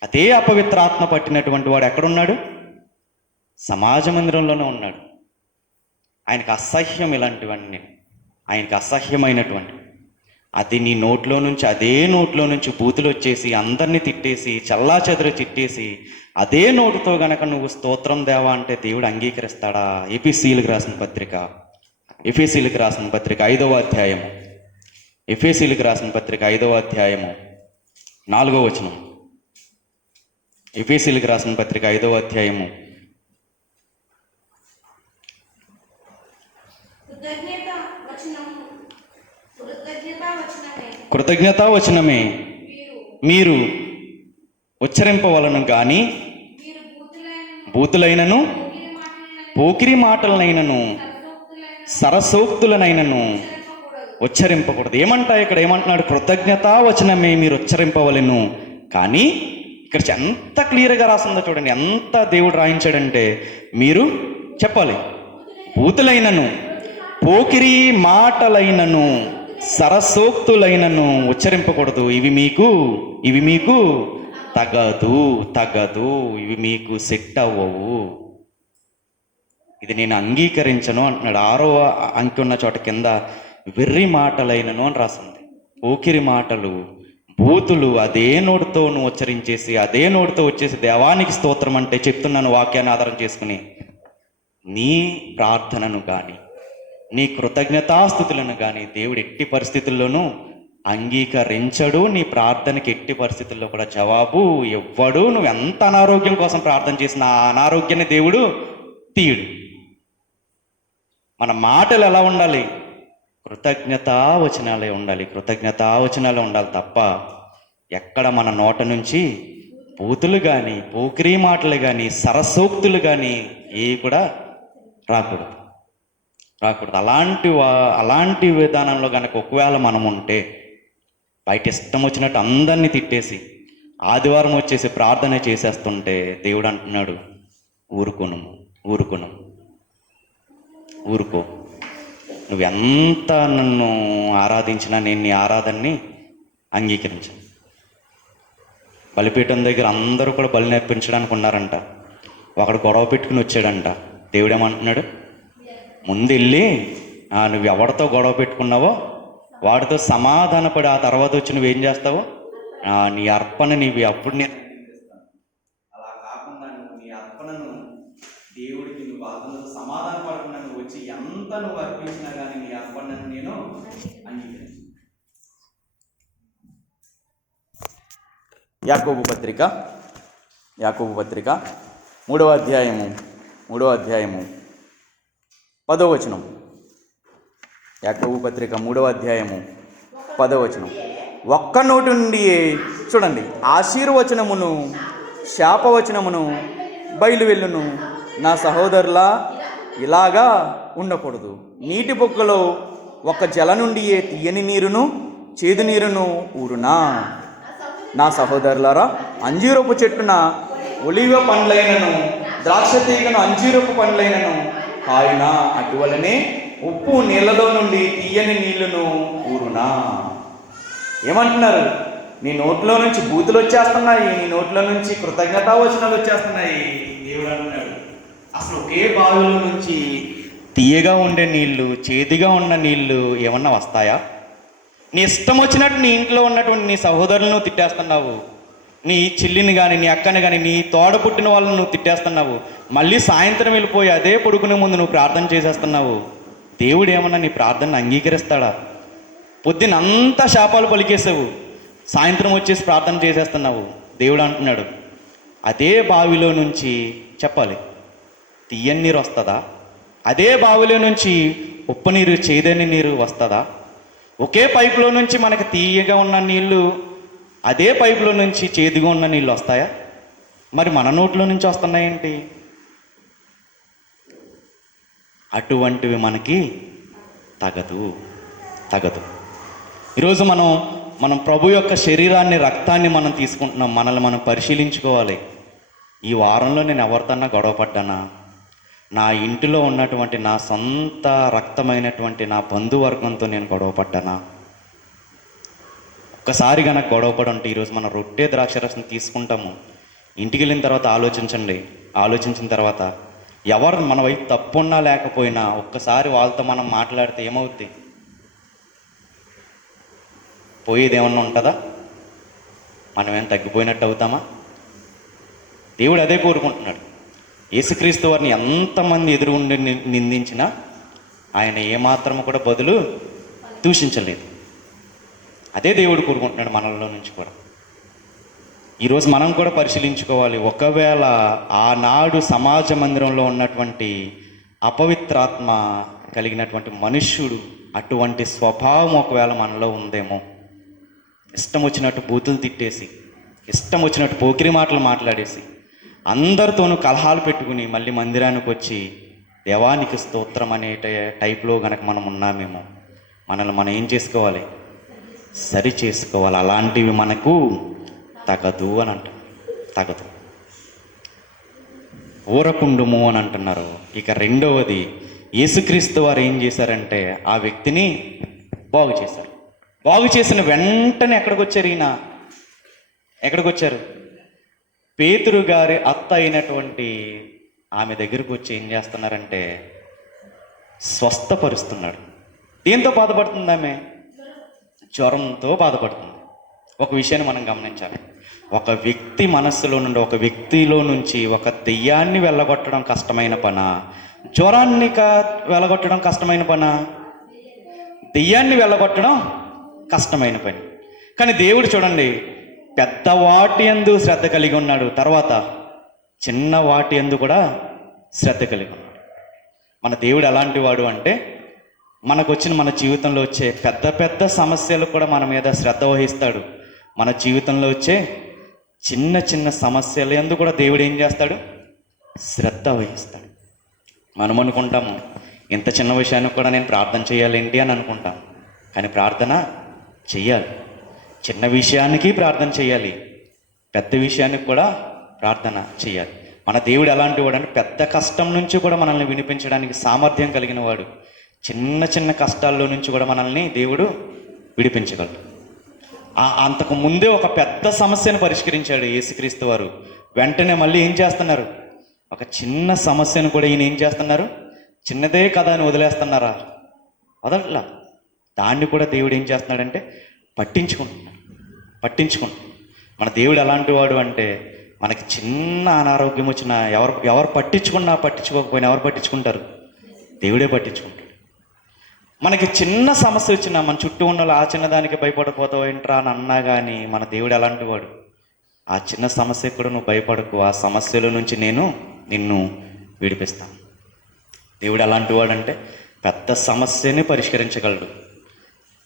అదే అపవిత్రాత్మ పట్టినటువంటి వాడు ఎక్కడున్నాడు? సమాజ మందిరంలోనే ఉన్నాడు. ఆయనకు అసహ్యం ఇలాంటివన్నీ, ఆయనకు అసహ్యమైనటువంటి. అది నీ నోట్లో నుంచి, అదే నోట్లో నుంచి బూతులు వచ్చేసి అందరినీ తిట్టేసి చల్లా చెదరు తిట్టేసి అదే నోటుతో గనక నువ్వు స్తోత్రం దేవా అంటే దేవుడు అంగీకరిస్తాడా? ఎఫెసీయులకు రాసిన పత్రిక 5వ అధ్యాయము, ఎఫెసీయులకు రాసిన పత్రిక 5వ అధ్యాయము 4వ వచనం. ఎఫెసీయులకు రాసిన పత్రిక 5వ అధ్యాయము కృతజ్ఞతా వచనమే మీరు ఉచ్చరింపవలను గాని బూతులైనను పోకిరి మాటలనైనను సరసోక్తులనైనను ఉచ్చరింపకూడదు. ఇక్కడ ఏమంటున్నాడు? కృతజ్ఞతా వచనమే మీరు ఉచ్చరింపవలను. కానీ ఇక్కడ ఎంత క్లియర్గా రాసిందో చూడండి, ఎంత దేవుడు రాయించాడంటే మీరు చెప్పాలి, బూతులైనను పోకిరి మాటలైనను సరసోక్తులైనను ఉచ్చరింపకూడదు. ఇవి మీకు తగదు, ఇవి మీకు సెట్ అవ్వవు, ఇది నేను అంగీకరించను అంటున్నాడు. 6వ అంకె ఉన్న చోట కింద వెర్రి మాటలైనను అని రాసింది. పోకిరి మాటలు, బూతులు అదే నోటితో నువ్వు ఉచ్చరించేసి అదే నోటితో వచ్చేసి దేవానికి స్తోత్రం అంటే చెప్తున్నాను వాక్యాన్ని ఆధారం చేసుకుని, నీ ప్రార్థనను కానీ నీ కృతజ్ఞతాస్థుతులను కానీ దేవుడు ఎట్టి పరిస్థితుల్లోనూ అంగీకరించడు. నీ ప్రార్థనకి ఎట్టి పరిస్థితుల్లో కూడా జవాబు ఇవ్వడు. నువ్వు ఎంత అనారోగ్యం కోసం ప్రార్థన చేసినా ఆ అనారోగ్యాన్ని దేవుడు తీయడు. మన మాటలు ఎలా ఉండాలి? కృతజ్ఞతావచనాలే ఉండాలి తప్ప ఎక్కడ మన నోట నుంచి బూతులు కానీ పోకిరీ మాటలు కానీ సరసోక్తులు కానీ ఏవి కూడా రాకూడదు. అలాంటి విధానంలో కనుక ఒకవేళ మనం ఉంటే, బయట ఇష్టం వచ్చినట్టు అందరినీ తిట్టేసి ఆదివారం వచ్చేసి ప్రార్థన చేసేస్తుంటే దేవుడు అంటున్నాడు, ఊరుకో, నువ్వెంత నన్ను ఆరాధించినా నేను నీ ఆరాధనని అంగీకరించాను. బలిపీఠం దగ్గర అందరూ కూడా బలి నేర్పించడానికి ఉన్నారంట. ఒకడు గొడవ పెట్టుకుని వచ్చాడంట. దేవుడు ఏమంటున్నాడు, ముందు వెళ్ళి నువ్వు ఎవరితో గొడవ పెట్టుకున్నావో వాడితో సమాధానపడి ఆ తర్వాత వచ్చి నువ్వేం చేస్తావో నీ అర్పణ నీవి అప్పుడు నేను అలా కాకుండా నువ్వు నీ అర్పణను దేవుడికి నువ్వు అతను సమాధాన పడకుండా నువ్వు వచ్చి ఎంత నువ్వు అర్పించినా కానీ నీ అర్పణను నేను అంగీకరించాను. యాకోబు పత్రిక 3వ అధ్యాయము 10వ వచనం. యాకోబు పత్రిక 3వ అధ్యాయము 10వ వచనం. ఒక్క నోటి నుండి చూడండి, ఆశీర్వచనమును శాపవచనమును బయలువెళ్ళును. నా సహోదరులా, ఇలాగా ఉండకూడదు. నీటి బొక్కలో ఒక జల నుండి తీయని నీరును చేదు నీరును ఊరునా? నా సహోదరులారా, అంజీరపు చెట్టున ఒలివ పండ్లైనను ద్రాక్ష తీగను అంజీరపు పండ్లైనను కాయునా, అటువలనే ఉప్పు నీళ్ళలో నుండి తీయని నీళ్లను ఊరునా. ఏమంటున్నారు? నీ నోట్లో నుంచి బూతులు వచ్చేస్తున్నాయి, నీ నోట్లో నుంచి కృతజ్ఞతావచనాలు వచ్చేస్తున్నాయి. దేవుడు అంటున్నాడు, అసలు ఒకే బావిలో నుంచి తీయగా ఉండే నీళ్లు చేదుగా ఉన్న నీళ్లు ఏమన్నా వస్తాయా? నీ ఇష్టం వచ్చినట్టు నీ ఇంట్లో ఉన్నటువంటి నీ సహోదరులను తిట్టేస్తున్నావు, నీ చెల్లిని కానీ నీ అక్కని కానీ నీ తోడ పుట్టిన వాళ్ళని నువ్వు తిట్టేస్తున్నావు. మళ్ళీ సాయంత్రం వెళ్ళిపోయి అదే పడుకునే ముందు నువ్వు ప్రార్థన చేసేస్తున్నావు. దేవుడు ఏమన్నా నీ ప్రార్థనను అంగీకరిస్తాడా? పొద్దున్న అంతా శాపాలు పలికేసావు, సాయంత్రం వచ్చేసి ప్రార్థన చేసేస్తున్నావు. దేవుడు అంటున్నాడు, అదే బావిలో నుంచి చెప్పాలి తీయని నీరు వస్తుందా? అదే బావిలో నుంచి ఉప్పు నీరు చేదని నీరు వస్తుందా? ఒకే పైపులో నుంచి మనకి తీయగా ఉన్న నీళ్ళు అదే పైపులో నుంచి చేదుగా ఉన్న నీళ్ళు వస్తాయా? మరి మన నోట్లో నుంచి వస్తున్నాయేంటి? అటువంటివి మనకి తగదు. ఈరోజు మనం ప్రభు యొక్క శరీరాన్ని రక్తాన్ని మనం తీసుకుంటున్నాం. మనల్ని మనం పరిశీలించుకోవాలి. ఈ వారంలో నేను ఎవరితోన్నా గొడవ పడ్డానా? నా ఇంటిలో ఉన్నటువంటి నా సొంత రక్తమైనటువంటి నా బంధువర్గంతో నేను గొడవ పడ్డానా? ఒక్కసారి కనుక గొడవ పడి ఉంటే ఈరోజు మనం రొట్టె ద్రాక్షరసం తీసుకుంటాము. ఇంటికి వెళ్ళిన తర్వాత ఆలోచించిన తర్వాత ఎవరు మన వైపు తప్పున్నా లేకపోయినా ఒక్కసారి వాళ్ళతో మనం మాట్లాడితే ఏమవుద్ది? పోయేది ఏమన్నా ఉంటుందా? మనమేం తగ్గిపోయినట్టు అవుతామా? దేవుడు అదే కోరుకుంటున్నాడు. యేసుక్రీస్తు వారిని ఎంతమంది ఎదురుగుండి నిందించినా ఆయన ఏమాత్రము కూడా బదులు దూషించలేదు. అదే దేవుడు కోరుకుంటున్నాడు మనలో నుంచి కూడా. ఈరోజు మనం కూడా పరిశీలించుకోవాలి. ఒకవేళ ఆనాడు సమాజ మందిరంలో ఉన్నటువంటి అపవిత్రాత్మ కలిగినటువంటి మనుష్యుడు అటువంటి స్వభావం ఒకవేళ మనలో ఉందేమో, ఇష్టం వచ్చినట్టు బూతులు తిట్టేసి, ఇష్టం వచ్చినట్టు పోకిరి మాటలు మాట్లాడేసి, అందరితోనూ కలహాలు పెట్టుకుని మళ్ళీ మందిరానికి వచ్చి దేవానికి స్తోత్రం అనే టైప్లో గనక మనం ఉన్నామేమో, మనల్ని మనం ఏం చేసుకోవాలి? సరి చేసుకోవాలి. అలాంటివి మనకు తగదు అని అంటారు. తగదు. ఊరకుండుము అని అంటున్నారు. ఇక రెండవది, యేసుక్రీస్తు వారు ఏం చేశారంటే ఆ వ్యక్తిని బాగు చేశారు. బాగు చేసిన వెంటనే ఎక్కడికి వచ్చారు? పేతురు గారి అత్త అయినటువంటి ఆమె దగ్గరకు వచ్చి ఏం చేస్తున్నారంటే స్వస్థపరుస్తున్నాడు. దేంతో బాధపడుతుంది ఆమె? జ్వరంతో బాధపడుతుంది. ఒక విషయాన్ని మనం గమనించాలి. ఒక వ్యక్తి మనస్సులో నుండి, ఒక వ్యక్తిలో నుంచి ఒక దెయ్యాన్ని వెళ్ళగొట్టడం కష్టమైన పనా? జ్వరాన్ని వెళ్ళగొట్టడం కష్టమైన పనా? దెయ్యాన్ని వెళ్ళగొట్టడం కష్టమైన పని. కానీ దేవుడు చూడండి, పెద్ద వాటి యందు శ్రద్ధ కలిగి ఉన్నాడు, తర్వాత చిన్న వాటి యందు కూడా శ్రద్ధ కలిగి ఉన్నాడు. మన దేవుడు ఎలాంటి వాడు అంటే, మన జీవితంలో వచ్చే పెద్ద పెద్ద సమస్యలు కూడా మన మీద శ్రద్ధ వహిస్తాడు. మన జీవితంలో వచ్చే చిన్న చిన్న సమస్యలు యందు కూడా దేవుడు ఏం చేస్తాడు? శ్రద్ధ వహిస్తాడు. మనం అనుకుంటాము, ఇంత చిన్న విషయానికి కూడా నేను ప్రార్థన చేయాలేంటి అని అనుకుంటాం. కానీ ప్రార్థన చెయ్యాలి. చిన్న విషయానికి ప్రార్థన చేయాలి, పెద్ద విషయానికి కూడా ప్రార్థన చేయాలి. మన దేవుడు ఎలాంటి వాడు అంటే, పెద్ద కష్టం నుంచి కూడా మనల్ని వినిపించడానికి సామర్థ్యం కలిగిన వాడు. చిన్న చిన్న కష్టాల్లో నుంచి కూడా మనల్ని దేవుడు విడిపించగలడు. అంతకు ముందే ఒక పెద్ద సమస్యను పరిష్కరించాడు యేసుక్రీస్తు వారు. వెంటనే మళ్ళీ ఏం చేస్తున్నారు? ఒక చిన్న సమస్యను కూడా ఈయన ఏం చేస్తున్నారు? చిన్నదే కదా అని వదిలేస్తున్నారా? వదలట్లా. దాన్ని కూడా దేవుడు ఏం చేస్తున్నాడంటే పట్టించుకుంటున్నాడు. మన దేవుడు ఎలాంటి వాడు అంటే, మనకి చిన్న అనారోగ్యం వచ్చినా ఎవరు పట్టించుకోకపోయినా ఎవరు పట్టించుకుంటారు? దేవుడే పట్టించుకుంటాడు. మనకి చిన్న సమస్య వచ్చినా మన చుట్టూ ఉన్న వాళ్ళు ఆ చిన్నదానికి భయపడిపోతావు ఏంట్రా అని అన్నా కానీ మన దేవుడు ఎలాంటి వాడు? ఆ చిన్న సమస్యకు కూడా నువ్వు భయపడకు, ఆ సమస్యల నుంచి నేను నిన్ను విడిపిస్తాను. దేవుడు ఎలాంటి వాడు అంటే పెద్ద సమస్యని పరిష్కరించగలడు.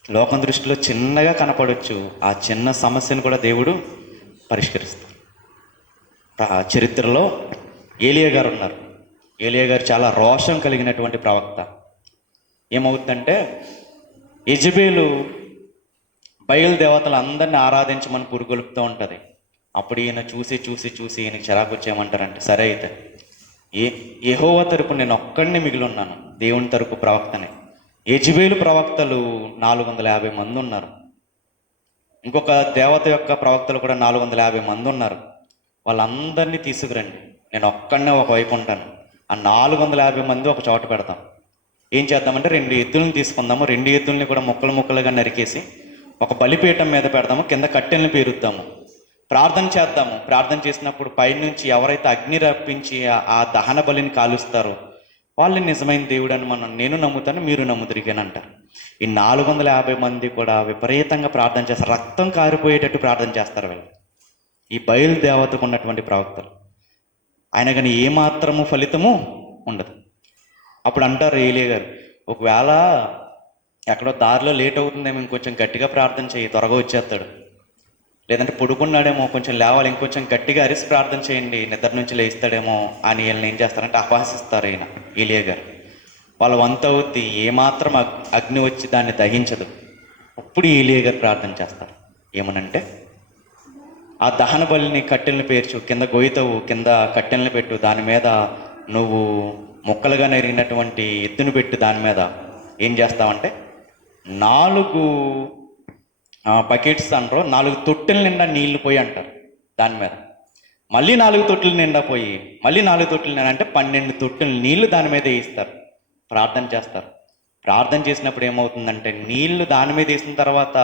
లోకం దృష్టిలో చిన్నగా కనపడవచ్చు, ఆ చిన్న సమస్యను కూడా దేవుడు పరిష్కరిస్తాడు. చరిత్రలో ఏలియా గారు ఉన్నారు. ఏలియా గారు చాలా రోషం కలిగినటువంటి ప్రవక్త. ఏమవుతుందంటే, యెజబేలు బయలుదేవతలు అందరినీ ఆరాధించమని పురుగొలుపుతూ ఉంటుంది. అప్పుడు ఈయన చూసి ఈయనకి చిరాకు వచ్చేయమంటారంటే, సరే అయితే యెహోవా తరపు నేను ఒక్కడిని మిగిలి ఉన్నాను, దేవుని తరపు ప్రవక్తనే. యెజబేలు ప్రవక్తలు 450 మంది ఉన్నారు. ఇంకొక దేవత యొక్క ప్రవక్తలు కూడా 450 మంది ఉన్నారు. వాళ్ళందరినీ తీసుకురండి, నేను ఒక్కడనే ఒకవైపు ఉంటాను. ఆ 450 మంది ఒక చోట పెడతాం. ఏం చేద్దామంటే 2 ఎద్దులను తీసుకుందాము, 2 ఎద్దుల్ని కూడా ముక్కలుగా నరికేసి ఒక బలిపీఠం మీద పెడదాము, కింద కట్టెలను పేరుద్దాము, ప్రార్థన చేద్దాము. ప్రార్థన చేసినప్పుడు పైనుంచి ఎవరైతే అగ్ని రప్పించి ఆ దహన బలిని కాలుస్తారో వాళ్ళు నిజమైన దేవుడు అని నేను నమ్ముతాను, మీరు నమ్ముదురిగానంటారు. ఈ 450 మంది కూడా విపరీతంగా ప్రార్థన చేస్తారు, రక్తం కారిపోయేటట్టు ప్రార్థన చేస్తారు వీళ్ళు, ఈ బయలుదేవతకు ఉన్నటువంటి ప్రవక్తలు. ఆయన కానీ ఏమాత్రము ఫలితము ఉండదు. అప్పుడు అంటారు ఏలియా గారు, ఒకవేళ ఎక్కడో దారిలో లేట్ అవుతుందేమో, ఇంకొంచెం గట్టిగా ప్రార్థన చేయి, త్వరగా వచ్చేస్తాడు. లేదంటే పడుకున్నాడేమో, కొంచెం లేవాలి, ఇంకొంచెం గట్టిగా అరిసి ప్రార్థన చేయండి, నిద్ర నుంచి లేస్తాడేమో అని వీళ్ళని ఏం చేస్తారంటే అపహసిస్తారు ఈయన ఏలియా గారు. వాళ్ళ వంత అవుద్ది, ఏమాత్రం అగ్ని వచ్చి దాన్ని దహించదు. అప్పుడు ఏలియా గారు ప్రార్థన చేస్తారు. ఏమనంటే, ఆ దహన బలిని కట్టెలను పేర్చు, కింద గొయ్యతవు, కింద కట్టెలను పెట్టు, దాని మీద నువ్వు ముక్కలుగా నెరిగినటువంటి ఎత్తును పెట్టు, దాని మీద ఏం చేస్తావంటే 4 బకెట్స్ అంటారు, 4 తొట్టెల నిండా నీళ్లు పోయి అంటారు. దాని మీద మళ్ళీ 4 తొట్టెల నిండా పోయి, మళ్ళీ 4 తొట్టెల నిండా అంటే 12 తొట్టెల నీళ్లు దాని మీద వేయిస్తారు. ప్రార్థన చేస్తారు. ప్రార్థన చేసినప్పుడు ఏమవుతుందంటే, నీళ్లు దాని మీద వేసిన తర్వాత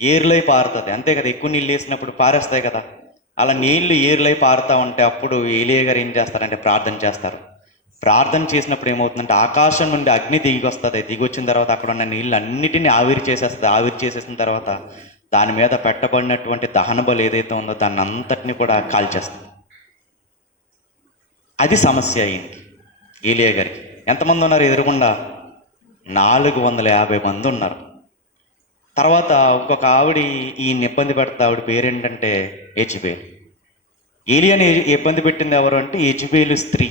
ఏర్లై పారుతుంది, అంతే కదా, ఎక్కువ నీళ్ళు వేసినప్పుడు పారేస్తాయి కదా, అలా నీళ్లు ఏర్లై పారుతూ ఉంటే అప్పుడు ఏలియా గారు ఏం చేస్తారంటే ప్రార్థన చేస్తారు. ప్రార్థన చేసినప్పుడు ఏమవుతుందంటే ఆకాశం నుండి అగ్ని దిగి వస్తుంది. దిగి వచ్చిన తర్వాత అక్కడ ఉన్న నీళ్ళు అన్నిటినీ ఆవిరి చేసేస్తుంది. ఆవిరి చేసేసిన తర్వాత దాని మీద పెట్టబడినటువంటి దహన బలి ఏదైతే ఉందో దాన్ని అంతటిని కూడా కాల్చేస్తుంది. అది సమస్య ఈయనకి, ఏలియా గారికి. ఎంతమంది ఉన్నారు ఎదురుగుండా? 450 మంది ఉన్నారు. తర్వాత ఇంకొక ఆవిడ ఈయన ఇబ్బంది పెడతా, ఆవిడ పేరేంటంటే యెజబేలు. ఏలియాని ఇబ్బంది పెట్టింది ఎవరు అంటే యెజబేలు స్త్రీ.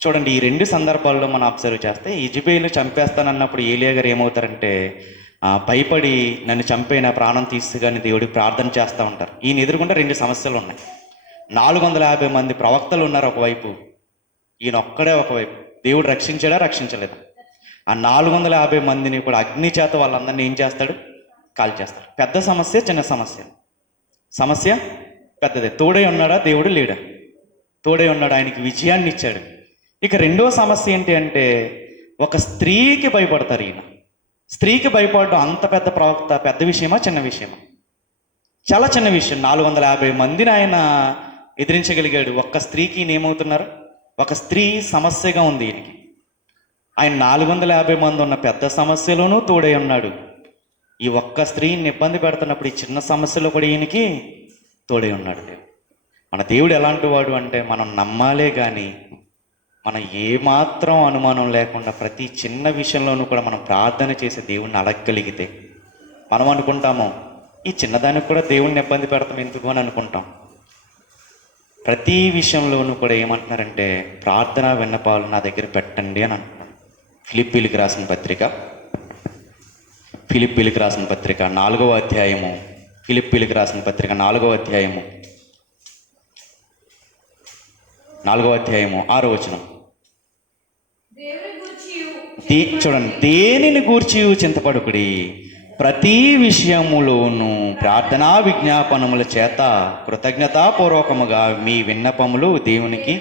చూడండి, ఈ 2 సందర్భాల్లో మనం అబ్జర్వ్ చేస్తే, యెజబేలు చంపేస్తానన్నప్పుడు ఏలియా గారు ఏమవుతారంటే భయపడి నన్ను చంపే, నా ప్రాణం తీసుకుని దేవుడికి ప్రార్థన చేస్తూ ఉంటారు. ఈయన ఎదురుకుండా 2 సమస్యలు ఉన్నాయి. 450 మంది ప్రవక్తలు ఉన్నారు ఒకవైపు, ఈయన ఒక్కడే ఒకవైపు. దేవుడు రక్షించాడా? రక్షించలేదు. ఆ 450 మందిని కూడా అగ్ని చేత వాళ్ళందరినీ ఏం చేస్తాడు? కాల్చేస్తాడు. పెద్ద సమస్య, చిన్న సమస్య? సమస్య పెద్దదే. తోడై ఉన్నాడా? దేవుడు లేడా? తోడై ఉన్నాడు, ఆయనకి విజయాన్ని ఇచ్చాడు. ఇక రెండో సమస్య ఏంటి అంటే, ఒక స్త్రీకి భయపడతారు ఈయన. స్త్రీకి భయపడడం అంత పెద్ద ప్రవక్త పెద్ద విషయమా, చిన్న విషయమా? చాలా చిన్న విషయం. 450 మందిని ఆయన ఎదిరించగలిగాడు. ఒక్క స్త్రీకి ఈయన ఏమవుతున్నారు? ఒక స్త్రీ సమస్యగా ఉంది ఈయనకి. ఆయన 450 మంది ఉన్న పెద్ద సమస్యలోనూ తోడై ఉన్నాడు. ఈ ఒక్క స్త్రీని ఇబ్బంది పెడుతున్నప్పుడు ఈ చిన్న సమస్యలో కూడా ఈయనకి తోడై ఉన్నాడు. మన దేవుడు ఎలాంటి వాడు అంటే, మనం నమ్మాలే కానీ మనం ఏమాత్రం అనుమానం లేకుండా ప్రతి చిన్న విషయంలోనూ కూడా మనం ప్రార్థన చేసి దేవుణ్ణి అడగగలిగితే, మనం అనుకుంటాము ఈ చిన్నదానికి కూడా దేవుణ్ణి ఇబ్బంది పెడతాం ఎందుకు అని అనుకుంటాం. ప్రతి విషయంలోనూ కూడా ఏమంటున్నారంటే, ప్రార్థన విన్నపాలు నా దగ్గర పెట్టండి అని అంటున్నారు. ఫిలిప్పీలకు రాసిన పత్రిక 4వ అధ్యాయము, ఫిలిప్పీలకు రాసిన పత్రిక 4వ అధ్యాయము 6వ వచనం. చూడండి, దేనిని గూర్చి చింతపడుకుడి, ప్రతి విషయములోను ప్రార్థనా విజ్ఞాపనముల చేత కృతజ్ఞతాపూర్వకముగా మీ విన్నపములు దేవునికి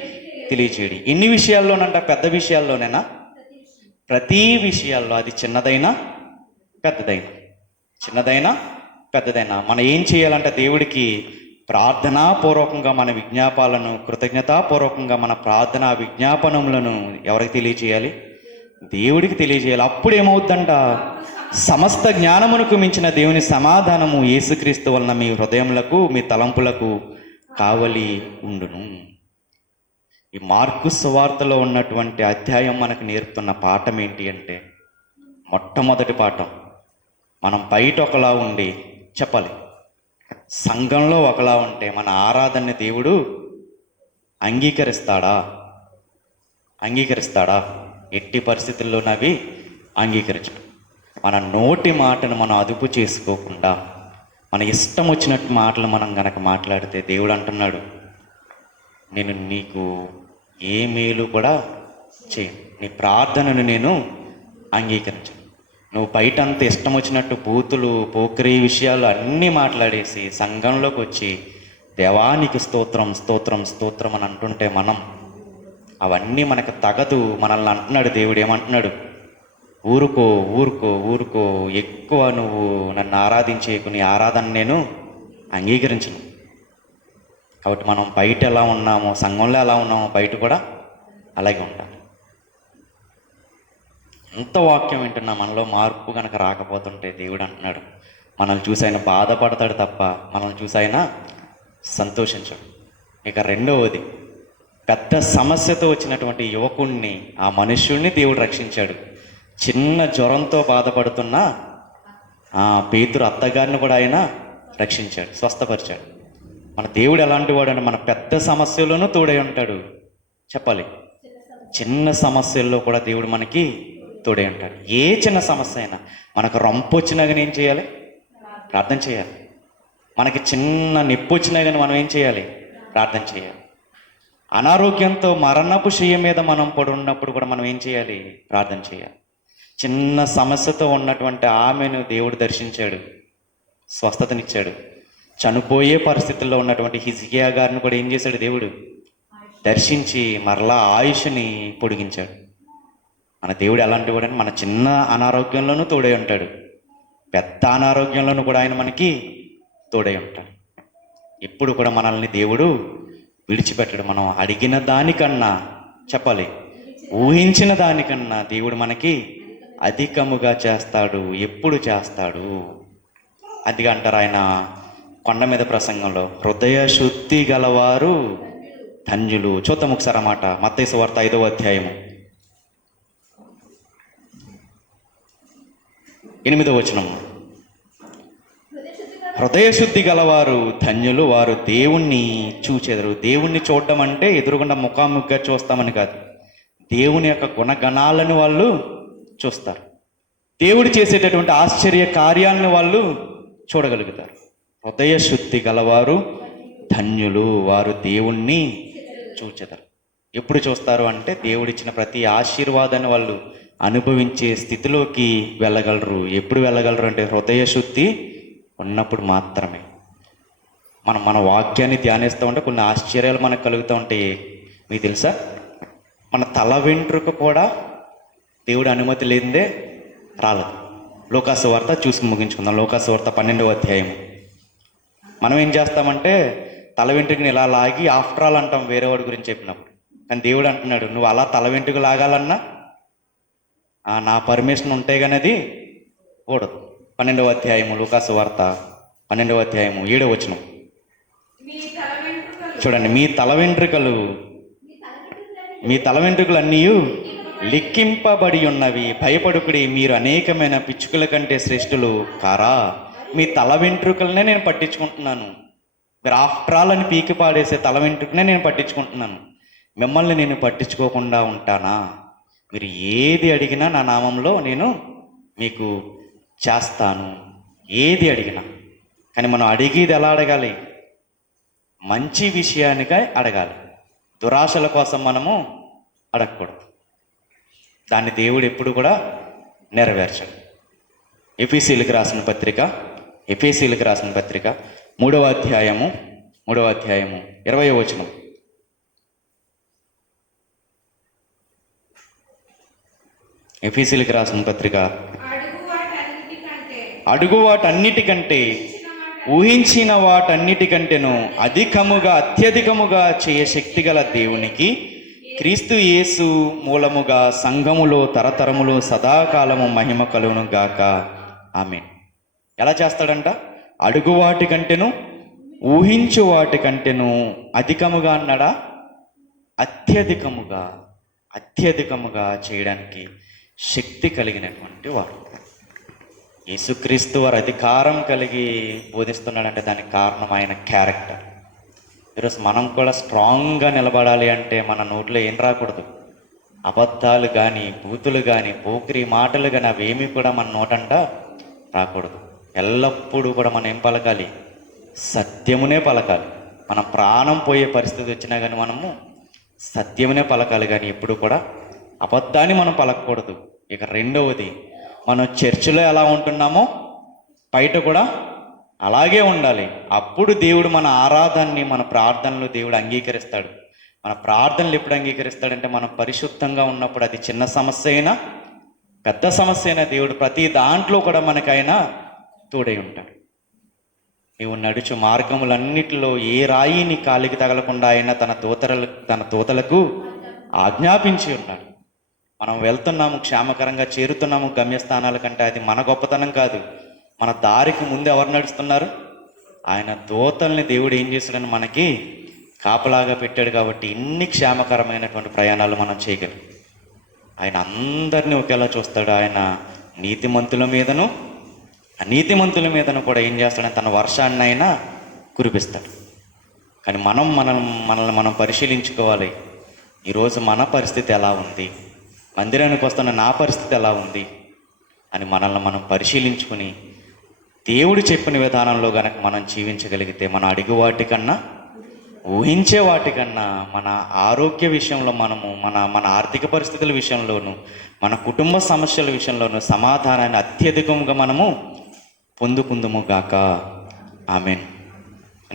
తెలియచేయడి. ఎన్ని విషయాల్లోనంట? పెద్ద విషయాల్లోనేనా? ప్రతి విషయాల్లో, అది చిన్నదైనా పెద్దదైనా, చిన్నదైనా పెద్దదైనా మనం ఏం చేయాలంటే దేవుడికి ప్రార్థనాపూర్వకంగా మన విజ్ఞాపాలను, కృతజ్ఞతాపూర్వకంగా మన ప్రార్థనా విజ్ఞాపనములను ఎవరికి తెలియచేయాలి? దేవుడికి తెలియజేయాలి. అప్పుడు ఏమవుద్దంట? సమస్త జ్ఞానమునకు మించిన దేవుని సమాధానము యేసుక్రీస్తు వలన మీ హృదయములకు, మీ తలంపులకు కావలి ఉండును. ఈ మార్కు సువార్తలో ఉన్నటువంటి అధ్యాయం మనకు నేర్పుతున్న పాఠం ఏంటి అంటే, మొట్టమొదటి పాఠం, మనం బయట ఒకలా ఉండి చెప్పాలి, సంఘంలో ఒకలా ఉంటే మన ఆరాధనని దేవుడు అంగీకరిస్తాడా? అంగీకరిస్తాడా? ఎట్టి పరిస్థితుల్లోనవి అంగీకరించడు. మన నోటి మాటను మనం అదుపు చేసుకోకుండా మన ఇష్టం వచ్చినట్టు మాటలు మనం గనక మాట్లాడితే దేవుడు అంటున్నాడు, నేను నీకు ఏ మేలు కూడా చేయను, నీ ప్రార్థనను నేను అంగీకరించను. నువ్వు బయట అంత ఇష్టం వచ్చినట్టు బూతులు, పోకిరీ విషయాలు అన్నీ మాట్లాడేసి సంఘంలోకి వచ్చి దేవానికి స్తోత్రం స్తోత్రం స్తోత్రం అని అంటుంటే మనం, అవన్నీ మనకు తగదు. మనల్ని అంటున్నాడు దేవుడు, ఏమంటున్నాడు? ఊరుకో ఊరుకో ఊరుకో, ఎక్కువ నువ్వు నన్ను ఆరాధించేకు, నీ ఆరాధన నేను అంగీకరించను. కాబట్టి మనం బయట ఎలా ఉన్నామో, సంఘంలో ఎలా ఉన్నామో బయట కూడా అలాగే ఉండాలి. ఎంత వాక్యం వింటున్నా మనలో మార్పు కనుక రాకపోతుంటే దేవుడు అంటున్నాడు, మనల్ని చూసి ఆయన బాధపడతాడు తప్ప మనల్ని చూసి ఆయన సంతోషించడు. ఇక రెండవది, పెద్ద సమస్యతో వచ్చినటువంటి యువకుణ్ణి, ఆ మనుష్యుణ్ణి దేవుడు రక్షించాడు. చిన్న జ్వరంతో బాధపడుతున్న పేతురు అత్తగారిని కూడా ఆయన రక్షించాడు, స్వస్థపరిచాడు. మన దేవుడు ఎలాంటి వాడు అంటే, మన పెద్ద సమస్యలోనూ తోడై ఉంటాడు. చెప్పాలి, చిన్న సమస్యల్లో కూడా దేవుడు మనకి తోడై ఉంటాడు. ఏ చిన్న సమస్య అయినా, మనకు రంపు వచ్చినా కానీ ఏం చేయాలి? ప్రార్థన చేయాలి. మనకి చిన్న నొప్పి వచ్చినా కానీ మనం ఏం చేయాలి? ప్రార్థన చేయాలి. అనారోగ్యంతో మరణపు శయ్య మీద మనం పడున్నప్పుడు కూడా మనం ఏం చేయాలి? ప్రార్థన చేయాలి. చిన్న సమస్యతో ఉన్నటువంటి ఆమెను దేవుడు దర్శించాడు, స్వస్థతనిచ్చాడు. చనిపోయే పరిస్థితుల్లో ఉన్నటువంటి హిజ్కియా గారిని కూడా ఏం చేశాడు? దేవుడు దర్శించి మరలా ఆయుష్ని పొడిగించాడు. మన దేవుడు ఎలాంటి వాడని, మన చిన్న అనారోగ్యంలోనూ తోడై ఉంటాడు, పెద్ద అనారోగ్యంలోనూ కూడా ఆయన మనకి తోడై ఉంటాడు. ఎప్పుడు కూడా మనల్ని దేవుడు విడిచిపెట్టడు. మనం అడిగిన దానికన్నా, చెప్పాలి, ఊహించిన దానికన్నా దేవుడు మనకి అధికముగా చేస్తాడు. ఎప్పుడు చేస్తాడు? అది అంటారు ఆయన కొండ మీద ప్రసంగంలో, హృదయ శుద్ధి గలవారు ధన్యులు. చూద్దాం ఒకసారి అన్నమాట. మత్తయి సువార్త 5వ అధ్యాయము 8వ వచనము, హృదయ శుద్ధి గలవారు ధన్యులు, వారు దేవుణ్ణి చూచెదరు. దేవుణ్ణి చూడటం అంటే ఎదురుగుండా ముఖాముఖిగా చూస్తామని కాదు, దేవుని యొక్క గుణగణాలను వాళ్ళు చూస్తారు. దేవుడు చేసేటటువంటి ఆశ్చర్య కార్యాలను వాళ్ళు చూడగలుగుతారు. హృదయ శుద్ధి గలవారు ధన్యులు, వారు దేవుణ్ణి చూచెదరు. ఎప్పుడు చూస్తారు అంటే, దేవుడిచ్చిన ప్రతి ఆశీర్వాదాన్ని వాళ్ళు అనుభవించే స్థితిలోకి వెళ్ళగలరు. ఎప్పుడు వెళ్ళగలరు అంటే, హృదయ శుద్ధి ఉన్నప్పుడు మాత్రమే. మన వాక్యాన్ని ధ్యానిస్తూ ఉంటే కొన్ని ఆశ్చర్యాలు మనకు కలుగుతూ ఉంటాయి. మీకు తెలుసా, మన తల వెంట్రుక కూడా దేవుడి అనుమతి లేనిదే రాలేదు. లోకాసు వార్త చూసి ముగించుకుందాం. లోకాసు వార్త 12వ అధ్యాయము. మనం ఏం చేస్తామంటే, తల వెంట్రుకని ఇలా లాగి ఆఫ్టర్ ఆల్ అంటాం వేరే వాడి గురించి చెప్పినప్పుడు. కానీ దేవుడు అంటున్నాడు, నువ్వు అలా తల వెంట్రుక లాగాలన్నా నా పర్మిషన్ ఉంటే కానీ అది కూడదు. 12వ అధ్యాయము లోకాసు వార్త 12వ అధ్యాయము 7వ వచనం చూడండి. మీ తల వెంట్రుకలన్నీ లిక్కింపబడి ఉన్నవి, భయపడుకుడి, మీరు అనేకమైన పిచ్చుకల కంటే శ్రేష్ఠులు కారా. మీ తల వెంట్రుకలనే నేను పట్టించుకుంటున్నాను. మీరు ఆఫ్టర్ ఆల్ అని పీకి పాడేసే తల వెంట్రుకనే నేను పట్టించుకుంటున్నాను. మిమ్మల్ని నేను పట్టించుకోకుండా ఉంటానా? మీరు ఏది అడిగినా నా నామంలో నేను మీకు చేస్తాను, ఏది అడిగినా. కానీ మనం అడిగేది ఎలా అడగాలి? మంచి విషయానికై అడగాలి. దురాశల కోసం మనము అడగకూడదు. దాన్ని దేవుడు ఎప్పుడు కూడా నెరవేర్చడు. ఎఫెసీయులకు రాసిన పత్రిక 3వ అధ్యాయము 20వ వచనం. ఎఫెసీయులకు రాసిన పత్రిక, అడుగు వాటన్నిటికంటే ఊహించిన వాటన్నిటికంటేను అధికముగా అత్యధికముగా చేయ శక్తిగల దేవునికి క్రీస్తు యేసు మూలముగా సంఘములో తరతరములు సదాకాలము మహిమ కలుగును గాక. ఆమేన్. ఎలా చేస్తాడంట? అడుగు వాటికంటేను ఊహించు వాటికంటేను అధికముగా అన్నాడా? అత్యధికముగా చేయడానికి శక్తి కలిగినటువంటి వాడు యేసుక్రీస్తు వారు. అధికారం కలిగి బోధిస్తున్నాడంటే దానికి కారణం ఆయన క్యారెక్టర్. ఈరోజు మనం కూడా స్ట్రాంగ్గా నిలబడాలి అంటే మన నోట్లో ఏం రాకూడదు? అబద్ధాలు కానీ, బూతులు కానీ, పోకిరి మాటలు కానీ అవేమీ కూడా మన నోటంట రాకూడదు. ఎల్లప్పుడూ కూడా మనం ఏం పలకాలి? సత్యమునే పలకాలి. మన ప్రాణం పోయే పరిస్థితి వచ్చినా కానీ మనము సత్యమునే పలకాలి, కానీ ఎప్పుడు కూడా అబద్ధాన్ని మనం పలకకూడదు. ఇక రెండవది, మనం చర్చిలో ఎలా ఉంటున్నామో బయట కూడా అలాగే ఉండాలి. అప్పుడు దేవుడు మన ఆరాధనని, మన ప్రార్థనలు దేవుడు అంగీకరిస్తాడు. మన ప్రార్థనలు ఎప్పుడు అంగీకరిస్తాడంటే మనం పరిశుద్ధంగా ఉన్నప్పుడు. అది చిన్న సమస్య అయినా పెద్ద సమస్య అయినా దేవుడు ప్రతి దాంట్లో కూడా మనకైనా తోడై ఉంటాడు. నీవు నడుచు మార్గములన్నిటిలో ఏ రాయి నీ కాలికి తగలకుండా ఆయన తన దూతలకు ఆజ్ఞాపించి ఉన్నాడు. మనం వెళ్తున్నాము, క్షేమకరంగా చేరుతున్నాము గమ్యస్థానాల కంటే. అది మన గొప్పతనం కాదు. మన దారికి ముందు ఎవరు నడుస్తున్నారు? ఆయన దూతల్ని దేవుడు ఏం చేశాడని మనకి కాపలాగా పెట్టాడు. కాబట్టి ఇన్ని క్షేమకరమైనటువంటి ప్రయాణాలు మనం చేయగలం. ఆయన అందరినీ ఒకేలా చూస్తాడు. ఆయన నీతిమంతుల మీదను అనీతిమంతుల మీదను కూడా ఏం చేస్తాడని తన వర్షాన్ని అయినా కురిపిస్తాడు. కానీ మనల్ని మనం పరిశీలించుకోవాలి. ఈరోజు మన పరిస్థితి ఎలా ఉంది? మందిరానికి వస్తున్న నా పరిస్థితి ఎలా ఉంది అని మనల్ని మనం పరిశీలించుకుని దేవుడు చెప్పిన విధానంలో గనక మనం జీవించగలిగితే మన అడుగు వాటికన్నా ఊహించే వాటికన్నా మన ఆరోగ్య విషయంలో మన ఆర్థిక పరిస్థితుల విషయంలోనూ మన కుటుంబ సమస్యల విషయంలోనూ సమాధానాన్ని అత్యధికంగా మనము పొందుకుందుము గాక. ఆమేన్.